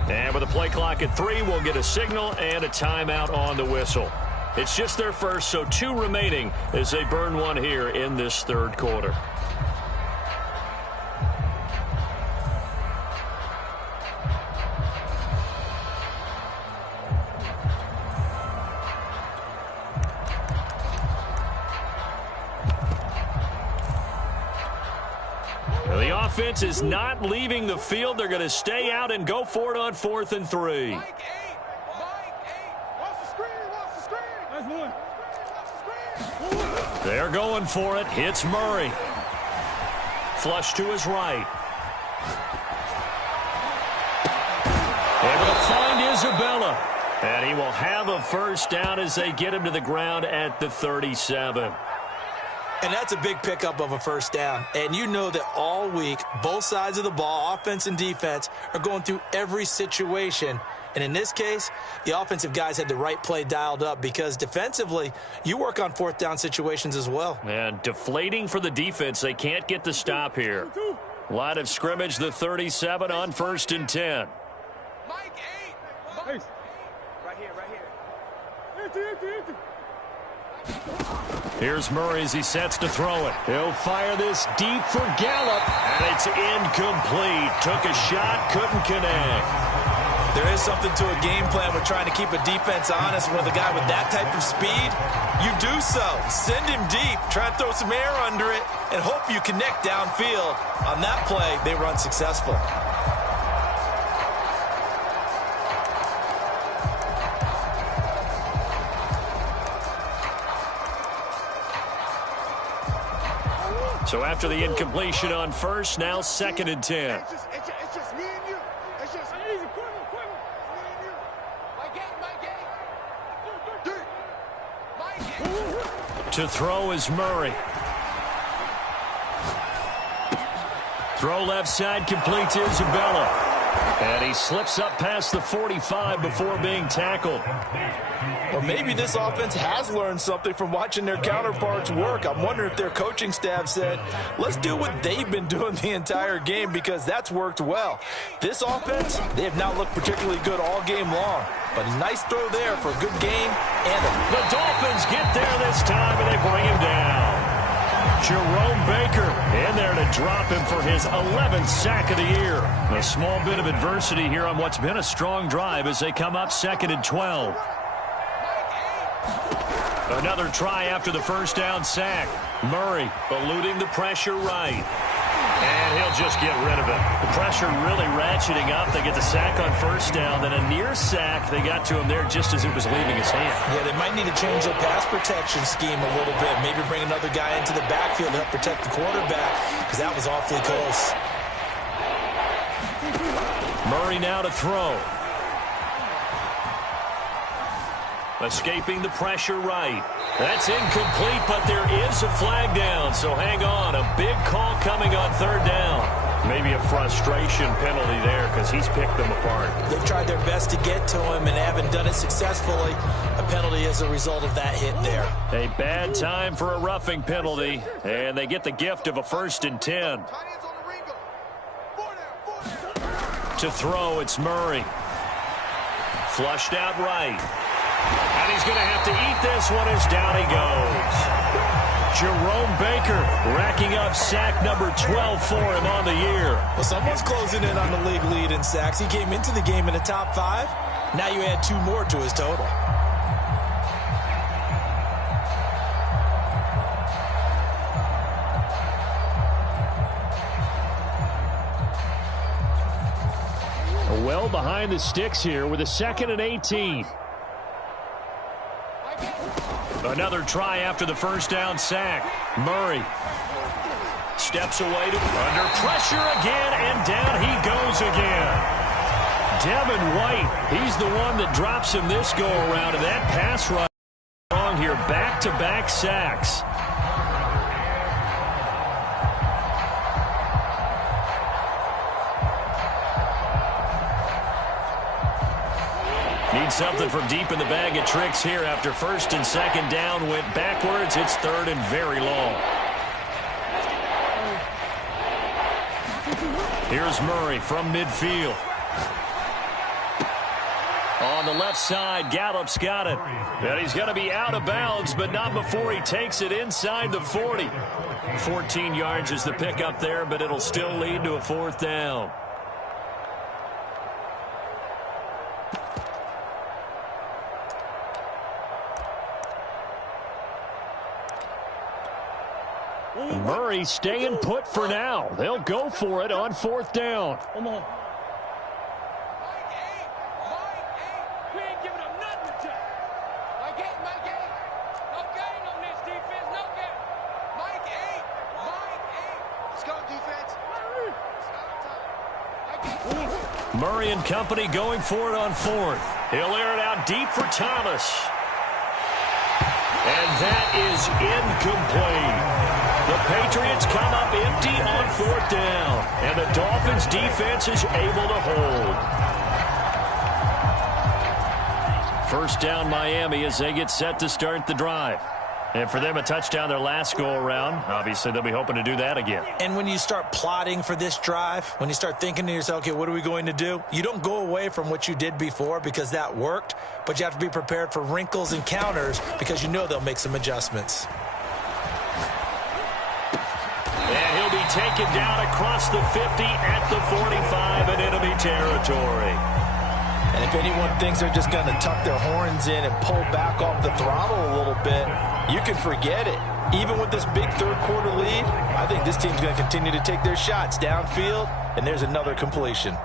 And with the play clock at 3, we'll get a signal and a timeout on the whistle. It's just their first, so 2 remaining as they burn one here in this third quarter. The offense is not leaving the field. They're going to stay out and go for it on 4th and 3. Mike 8. Watch the screen. Watch the screen. Nice one. Watch the screen. They're going for it. Hits Murray. Flush to his right. Able to find Isabella. And he will have a first down as they get him to the ground at the 37. And that's a big pickup of a first down. And you know that all week, both sides of the ball, offense and defense, are going through every situation. And in this case, the offensive guys had the right play dialed up because defensively, you work on 4th down situations as well. And deflating for the defense. They can't get the stop here. Line of scrimmage, the 37 on 1st and 10. Mike 8. Right here. Empty. Here's Murray as he sets to throw it. He'll fire this deep for Gallup. And it's incomplete. Took a shot, couldn't connect. There is something to a game plan with trying to keep a defense honest with a guy with that type of speed. You do so. Send him deep. Try and throw some air under it and hope you connect downfield. On that play, they were unsuccessful. So after the incompletion on 1st, now 2nd and 10. It's just me and you. It's just easy. Quick. Me and you. Mike 8. To throw is Murray. Throw left side, complete to Isabella. And he slips up past the 45 before being tackled. Well, maybe this offense has learned something from watching their counterparts work. I'm wondering if their coaching staff said, let's do what they've been doing the entire game because that's worked well. This offense, they have not looked particularly good all game long. But a nice throw there for a good game. And the Dolphins get there this time, and they bring him down. Jerome Baker in there to drop him for his 11th sack of the year. A small bit of adversity here on what's been a strong drive as they come up 2nd and 12. Another try after the first down sack. Murray eluding the pressure right. And he'll just get rid of it. The pressure really ratcheting up. They get the sack on first down. Then a near sack. They got to him there just as it was leaving his hand. Yeah, they might need to change their pass protection scheme a little bit. Maybe bring another guy into the backfield to help protect the quarterback because that was awfully close. Murray now to throw. Escaping the pressure right. That's incomplete, but there is a flag down, so hang on. A big call coming on 3rd down. Maybe a frustration penalty there because he's picked them apart. They've tried their best to get to him and haven't done it successfully. A penalty as a result of that hit there. A bad time for a roughing penalty, and they get the gift of a 1st and 10. To throw, it's Murray. Flushed out right. And he's going to have to eat this one as down he goes. Jerome Baker racking up sack number 12 for him on the year. Well, someone's closing in on the league lead in sacks. He came into the game in the top 5. Now you add 2 more to his total. Well behind the sticks here with a 2nd and 18. Another try after the 1st down sack. Murray steps away to under pressure again, and down he goes again. Devin White, he's the one that drops him this go-around, and that pass rush wrong here. Back-to-back sacks. Need something from deep in the bag of tricks here after 1st and 2nd down went backwards. It's 3rd and very long. Here's Murray from midfield. On the left side, Gallup's got it. And he's going to be out of bounds, but not before he takes it inside the 40. 14 yards is the pickup there, but it'll still lead to a 4th down. Murray staying put for now. They'll go for it on 4th down. Come on. We ain't giving them nothing to check. Mike 8. No gain on this defense. No gain. Mike 8. Let's go, defense. Murray and company going for it on 4th. He'll air it out deep for Thomas. And that is incomplete. The Patriots come up empty on 4th down, and the Dolphins' defense is able to hold. 1st down Miami as they get set to start the drive. And for them, a touchdown their last go-around. Obviously, they'll be hoping to do that again. And when you start plotting for this drive, when you start thinking to yourself, okay, what are we going to do? You don't go away from what you did before because that worked, but you have to be prepared for wrinkles and counters because you know they'll make some adjustments. And he'll be taken down across the 50 at the 45 in enemy territory. And if anyone thinks they're just going to tuck their horns in and pull back off the throttle a little bit, you can forget it. Even with this big 3rd quarter lead, I think this team's going to continue to take their shots downfield, and there's another completion.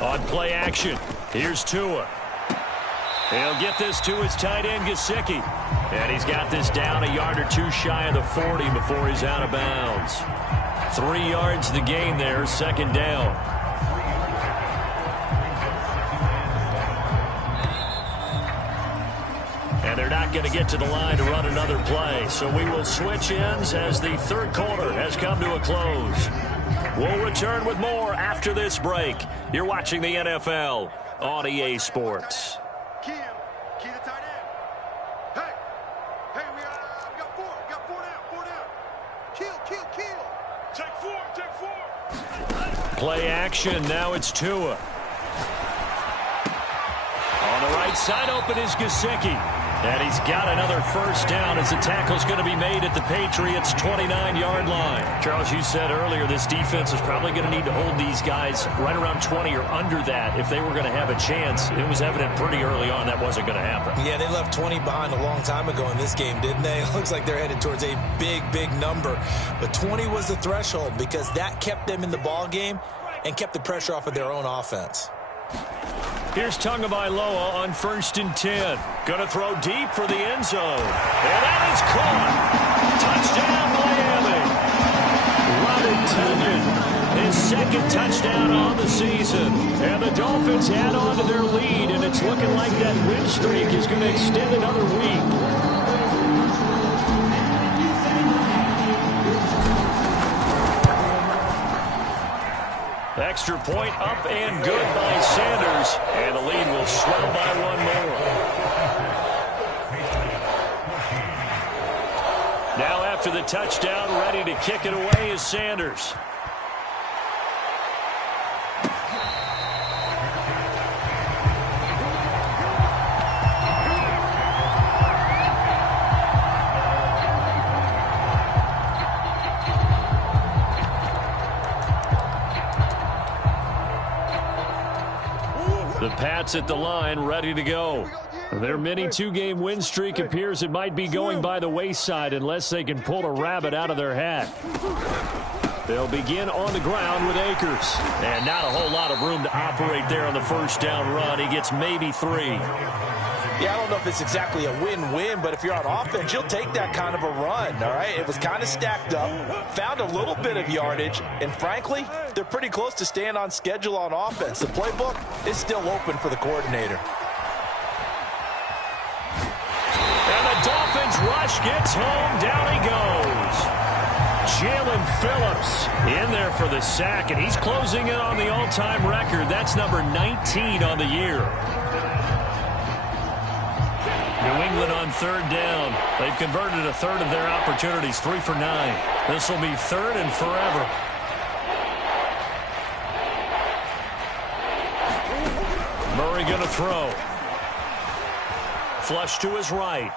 On play action, here's Tua. He'll get this to his tight end, Gesicki. And he's got this down a yard or 2 shy of the 40 before he's out of bounds. 3 yards the gain there, 2nd down. And they're not going to get to the line to run another play. So we will switch ends as the 3rd quarter has come to a close. We'll return with more after this break. You're watching the NFL on EA Sports. Key the tight end. Hey, we got 4. We got 4 down. Kill. Take 4. Play action. Now it's Tua. On the right side, open is Gesicki. And he's got another 1st down as the tackle's going to be made at the Patriots' 29-yard line. Charles, you said earlier this defense is probably going to need to hold these guys right around 20 or under that if they were going to have a chance. It was evident pretty early on that wasn't going to happen. Yeah, they left 20 behind a long time ago in this game, didn't they? It looks like they're headed towards a big number. But 20 was the threshold because that kept them in the ball game and kept the pressure off of their own offense. Here's Tagovailoa on 1st and 10. Going to throw deep for the end zone. And that is caught. Touchdown, Miami. his second touchdown on the season. And the Dolphins add on to their lead, and it's looking like that win streak is going to extend another week. Extra point up and good by Sanders, and the lead will swell by one more. Now after the touchdown, ready to kick it away is Sanders. The Pats at the line, ready to go. Their mini two-game win streak appears it might be going by the wayside unless they can pull a rabbit out of their hat. They'll begin on the ground with Akers. And not a whole lot of room to operate there on the first down run. He gets maybe 3. Yeah, I don't know if it's exactly a win-win, but if you're on offense, you'll take that kind of a run, all right? It was kind of stacked up, found a little bit of yardage, and frankly, they're pretty close to staying on schedule on offense. The playbook is still open for the coordinator. And the Dolphins rush gets home. Down he goes. Jalen Phillips in there for the sack, and he's closing in on the all-time record. That's number 19 on the year. New England on third down. They've converted a third of their opportunities, 3 for 9. This will be third and forever. Murray going to throw. Flush to his right.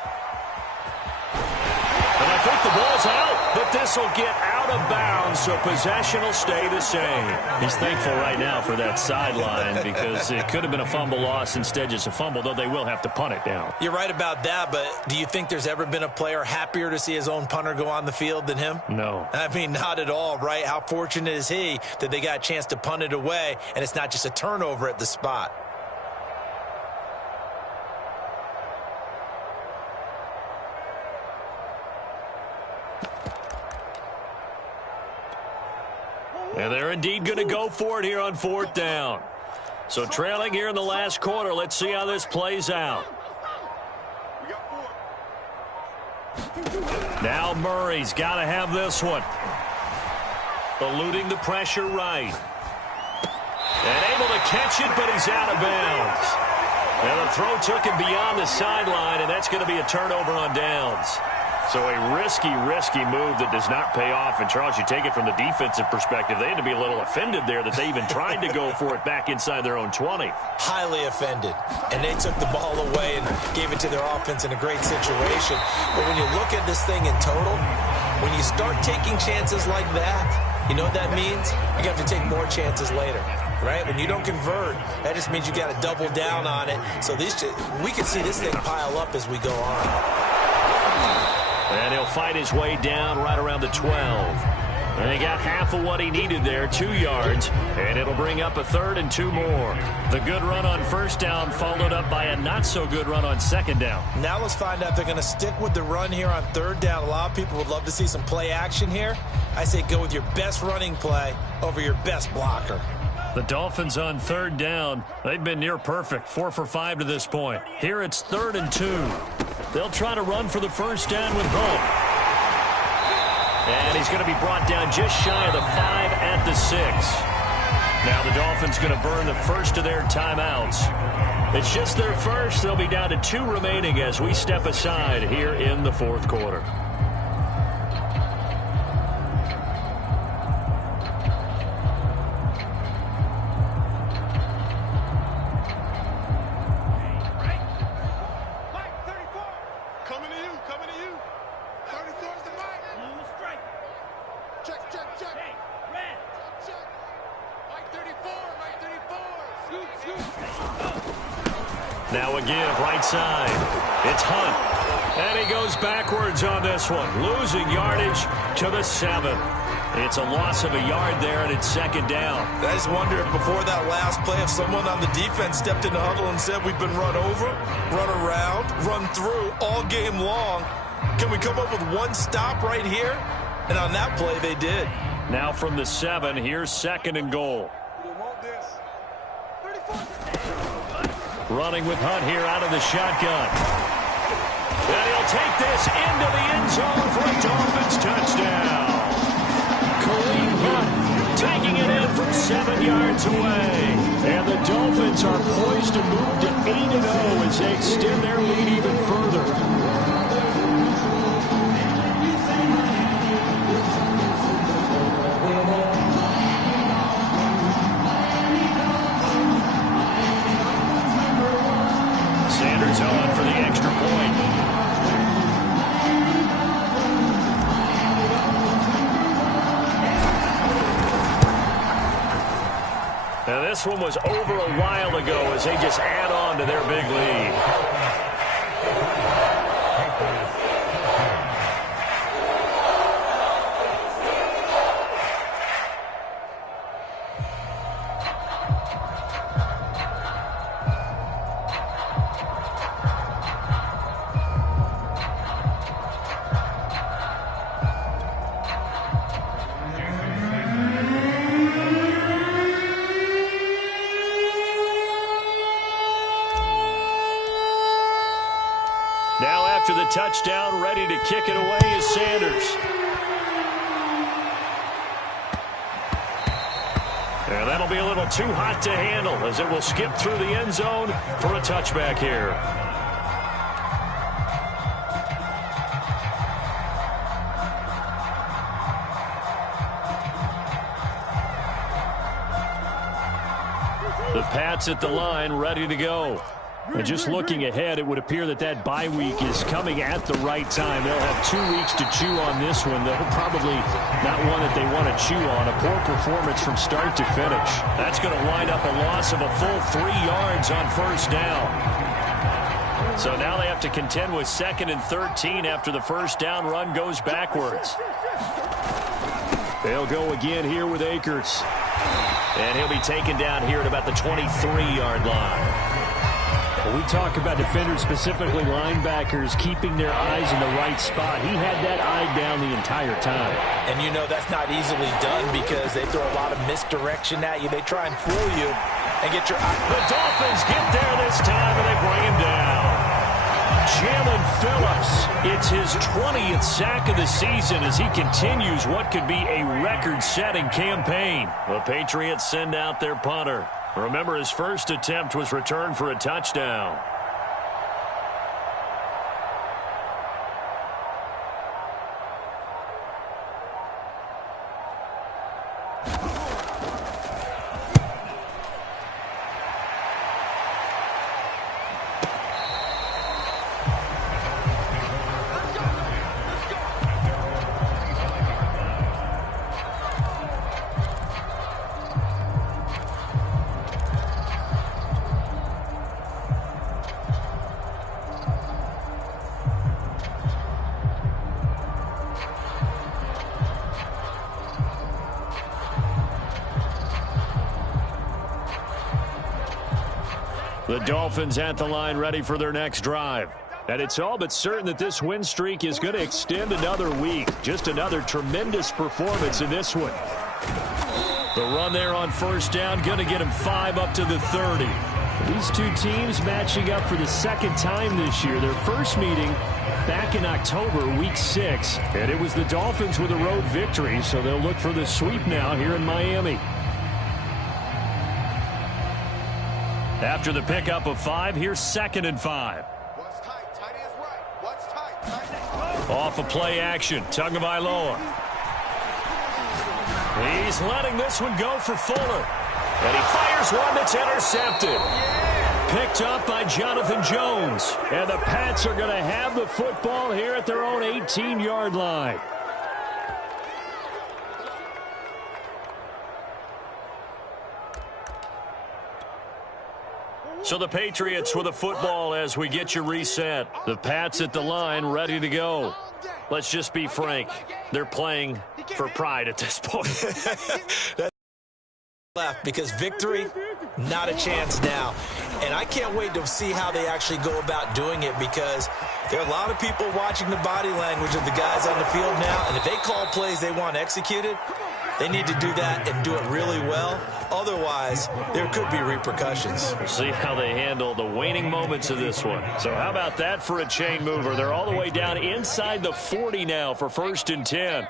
And I think the ball's out, but this will get out of bounds, so possession will stay the same. He's thankful right now for that sideline because it could have been a fumble loss, instead just a fumble, though they will have to punt it down. You're right about that, but do you think there's ever been a player happier to see his own punter go on the field than him? No. I mean, not at all, right? How fortunate is he that they got a chance to punt it away, and it's not just a turnover at the spot. And they're indeed going to go for it here on fourth down. So trailing here in the last quarter. Let's see how this plays out. Now Murray's got to have this one. Eluding the pressure right. And able to catch it, but he's out of bounds. And the throw took him beyond the sideline, and that's going to be a turnover on downs. So a risky move that does not pay off. And, Charles, you take it from the defensive perspective, they had to be a little offended there that they even tried to go for it back inside their own 20. Highly offended. And they took the ball away and gave it to their offense in a great situation. But when you look at this thing in total, when you start taking chances like that, you know what that means? You're going to have to take more chances later. Right? When you don't convert, that just means you got to double down on it. So we can see this thing pile up as we go on. And he'll fight his way down right around the 12. And he got half of what he needed there, 2 yards. And it'll bring up a 3rd and 2 more. The good run on first down followed up by a not-so-good run on second down. Now let's find out if they're going to stick with the run here on third down. A lot of people would love to see some play action here. I say go with your best running play over your best blocker. The Dolphins on third down. They've been near perfect, 4 for 5 to this point. Here it's 3rd and 2. They'll try to run for the first down with Hunt. And he's going to be brought down just shy of the 5 at the 6. Now the Dolphins going to burn the first of their timeouts. It's just their first. They'll be down to 2 remaining as we step aside here in the fourth quarter. Now a give, right side. It's Hunt. And he goes backwards on this one. Losing yardage to the 7. It's a loss of a yard there, and it's second down. I just wonder if before that last play, if someone on the defense stepped in the huddle and said, we've been run over, run around, run through all game long. Can we come up with one stop right here? And on that play, they did. Now from the 7, here's 2nd and goal. Running with Hunt here out of the shotgun. And he'll take this into the end zone for a Dolphins touchdown. Kareem Hunt taking it in from 7 yards away. And the Dolphins are poised to move to 8-0 as they extend their lead even further. Sanders on for the extra point. Now this one was over a while ago as they just add on to their big lead. Now after the touchdown, ready to kick it away is Sanders. And that'll be a little too hot to handle as it will skip through the end zone for a touchback here. The Pats at the line, ready to go. And just looking ahead, it would appear that that bye week is coming at the right time. They'll have 2 weeks to chew on this one. They'll probably not one that they want to chew on. A poor performance from start to finish. That's going to wind up a loss of a full 3 yards on first down. So now they have to contend with 2nd and 13 after the first down run goes backwards. They'll go again here with Akers. And he'll be taken down here at about the 23-yard line. We talk about defenders, specifically linebackers, keeping their eyes in the right spot. He had that eye down the entire time. And you know that's not easily done because they throw a lot of misdirection at you. They try and fool you and get your eye. The Dolphins get there this time, and they bring him down. Jalen Phillips, it's his 20th sack of the season as he continues what could be a record-setting campaign. The Patriots send out their punter. Remember, his first attempt was returned for a touchdown. The Dolphins at the line ready for their next drive. And it's all but certain that this win streak is going to extend another week. Just another tremendous performance in this one. The run there on first down, going to get him 5 up to the 30. These two teams matching up for the second time this year. Their first meeting back in October, week 6. And it was the Dolphins with a road victory, so they'll look for the sweep now here in Miami. After the pickup of 5, here's 2nd and 5. What's tight? Tight is right. What's tight? Tight is right. Off of play action, Tagovailoa. He's letting this one go for Fuller. And he fires one that's intercepted. Picked up by Jonathan Jones. And the Pats are going to have the football here at their own 18-yard line. So the Patriots with a football as we get you reset. The Pats at the line ready to go. Let's just be frank. They're playing for pride at this point. That's left because victory, not a chance now. And I can't wait to see how they actually go about doing it because there are a lot of people watching the body language of the guys on the field now. And if they call plays they want executed, They need to do that and do it really well. Otherwise, there could be repercussions. We'll see how they handle the waning moments of this one. So how about that for a chain mover? They're all the way down inside the 40 now for 1st and 10.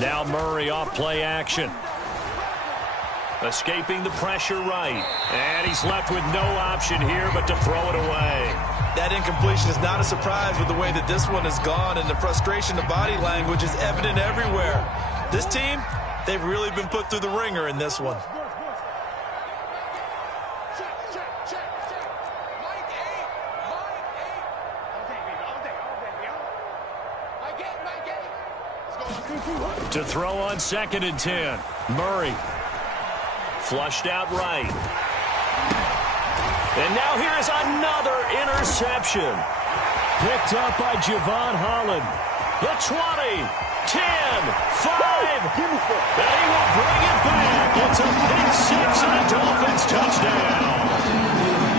Now Murray off play action. Escaping the pressure right. And he's left with no option here but to throw it away. That incompletion is not a surprise with the way that this one has gone, and the frustration, the body language is evident everywhere. This team, they've really been put through the ringer in this one. To throw on 2nd and 10. Murray. Flushed out right. And now here is another interception. Picked up by Javon Holland. The 20, 10, 5. And he will bring it back. It's a pick six and a Dolphins touchdown.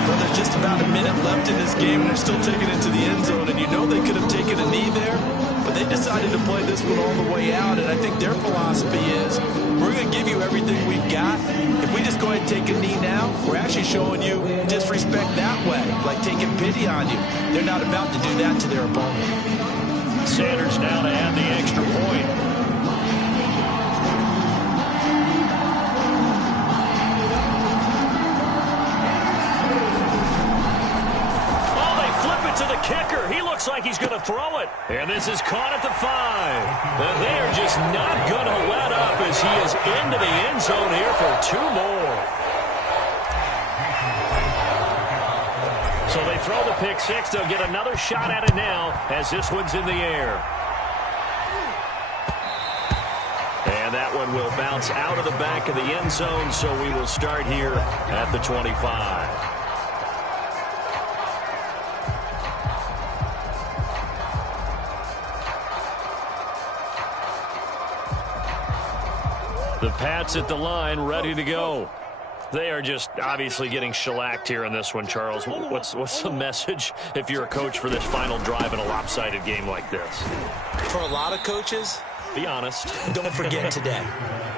Well, there's just about a minute left in this game, and they're still taking it to the end zone. And you know they could have taken a knee there, but they decided to play this one all the way out. And I think their philosophy is, we're going to give you everything we've got. If we just go ahead and take a knee now, we're actually showing you disrespect that way, like taking pity on you. They're not about to do that to their opponent. Sanders now to add the extra point. To the kicker. He looks like he's going to throw it. And this is caught at the 5. And they are just not going to let up as he is into the end zone here for 2 more. So they throw the pick six. They'll get another shot at it now as this one's in the air. And that one will bounce out of the back of the end zone, so we will start here at the 25. The Pats at the line, ready to go. They are just obviously getting shellacked here in this one, Charles. What's the message if you're a coach for this final drive in a lopsided game like this? For a lot of coaches, be honest. Don't forget today.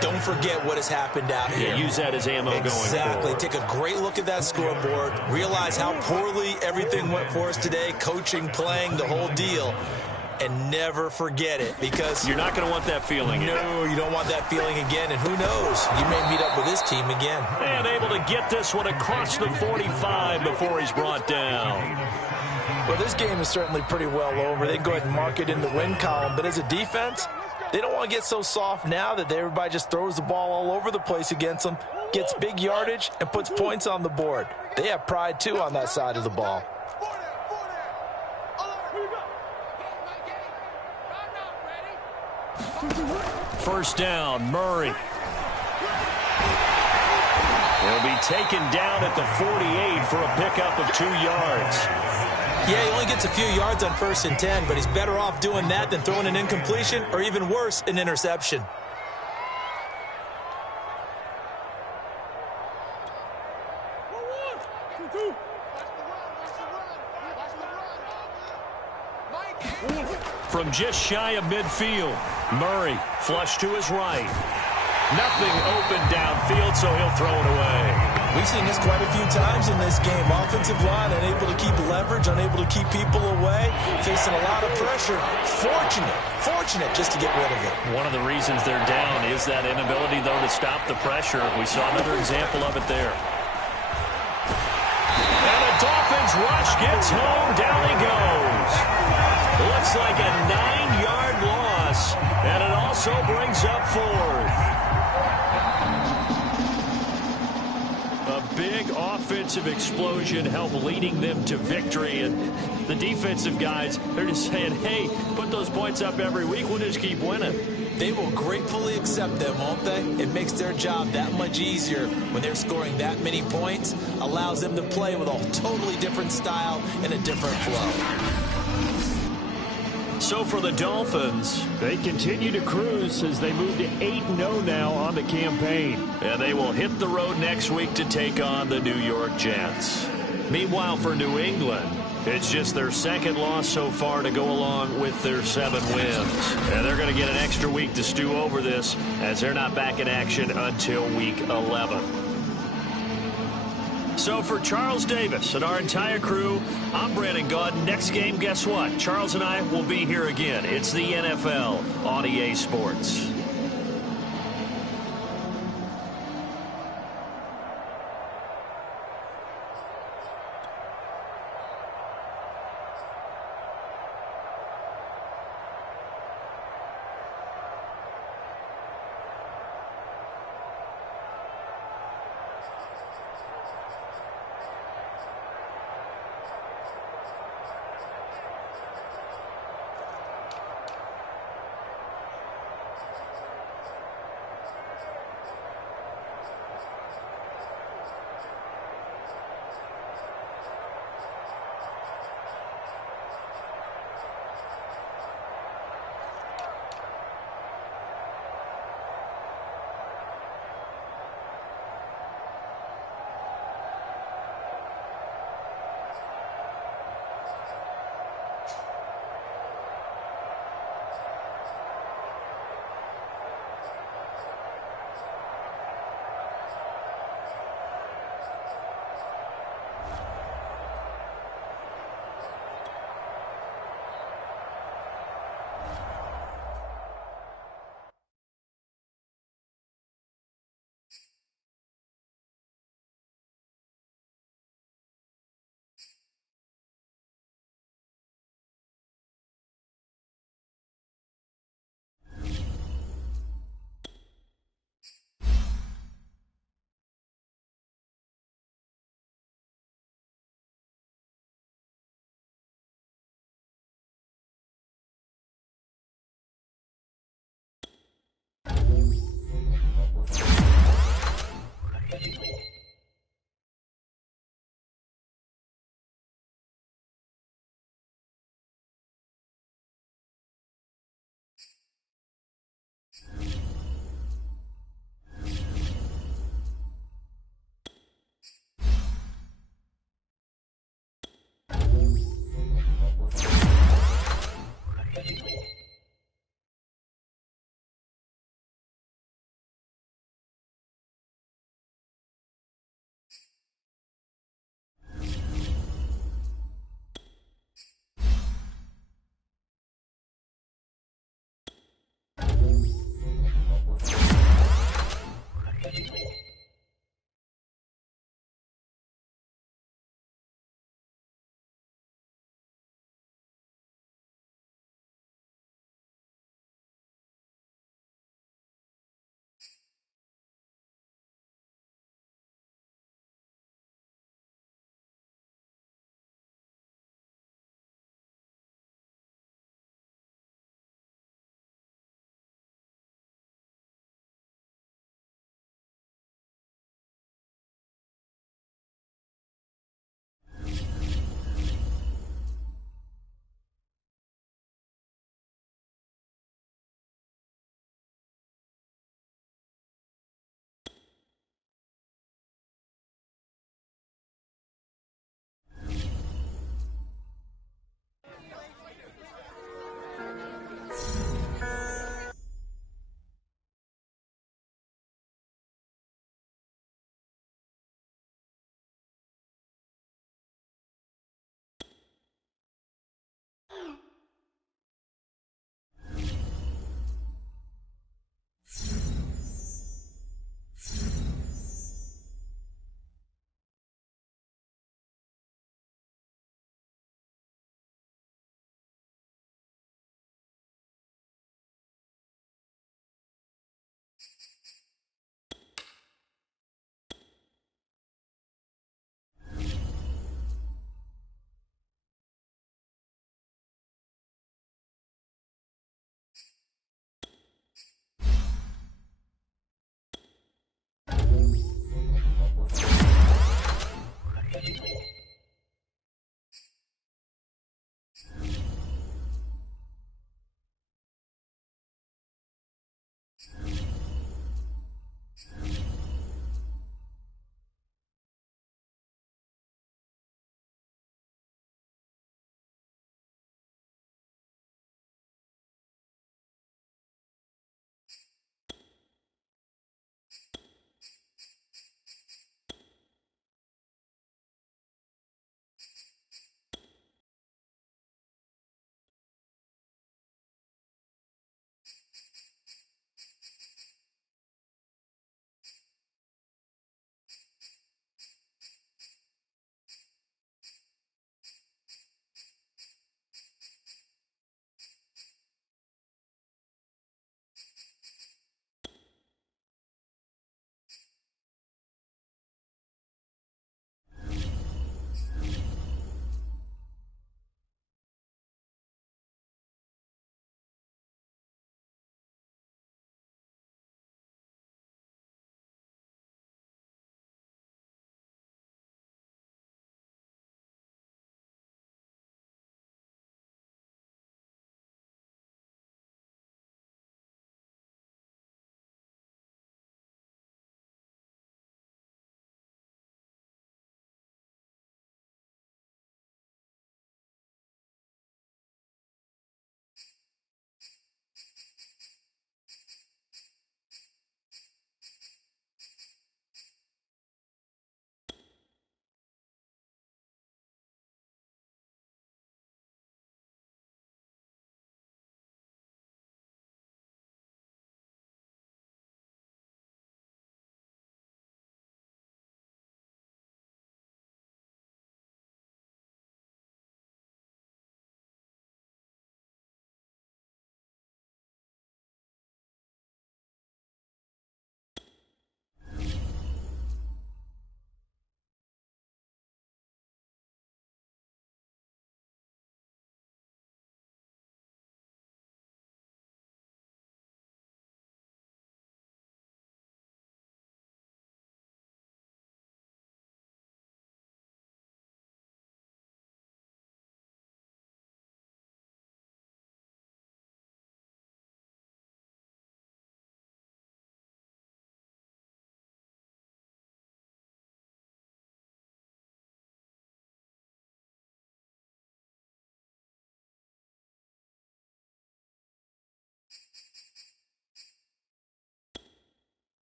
Don't forget what has happened out here. Yeah, use that as ammo going forward. Exactly. Take a great look at that scoreboard. Realize how poorly everything went for us today. Coaching, playing, the whole deal. And never forget it, because you're not going to want that feeling again. No, you don't want that feeling again. And who knows? You may meet up with this team again. And able to get this one across the 45 before he's brought down. Well, this game is certainly pretty well over. They can go ahead and mark it in the win column. But as a defense, they don't want to get so soft now that everybody just throws the ball all over the place against them, gets big yardage, and puts points on the board. They have pride, too, on that side of the ball. First down, Murray. He'll be taken down at the 48 for a pickup of 2 yards. Yeah, he only gets a few yards on 1st and 10, but he's better off doing that than throwing an incompletion or, even worse, an interception. From just shy of midfield, Murray flush to his right. Nothing open downfield, so he'll throw it away. We've seen this quite a few times in this game. Offensive line unable to keep leverage, unable to keep people away, facing a lot of pressure. Fortunate just to get rid of it. One of the reasons they're down is that inability, though, to stop the pressure. We saw another example of it there. And the Dolphins rush gets home. Down he goes. Looks like a 9-yard loss, and it also brings up 4th. A big offensive explosion helped leading them to victory, and the defensive guys, they're just saying, hey, put those points up every week, we'll just keep winning. They will gratefully accept them, won't they? It makes their job that much easier when they're scoring that many points, allows them to play with a totally different style and a different flow. So for the Dolphins, they continue to cruise as they move to 8-0 now on the campaign. And they will hit the road next week to take on the New York Jets. Meanwhile, for New England, It's just their second loss so far to go along with their 7 wins. And they're going to get an extra week to stew over this as they're not back in action until week 11. So for Charles Davis and our entire crew, I'm Brandon Gaudin. Next game, guess what? Charles and I will be here again. It's the NFL on EA Sports.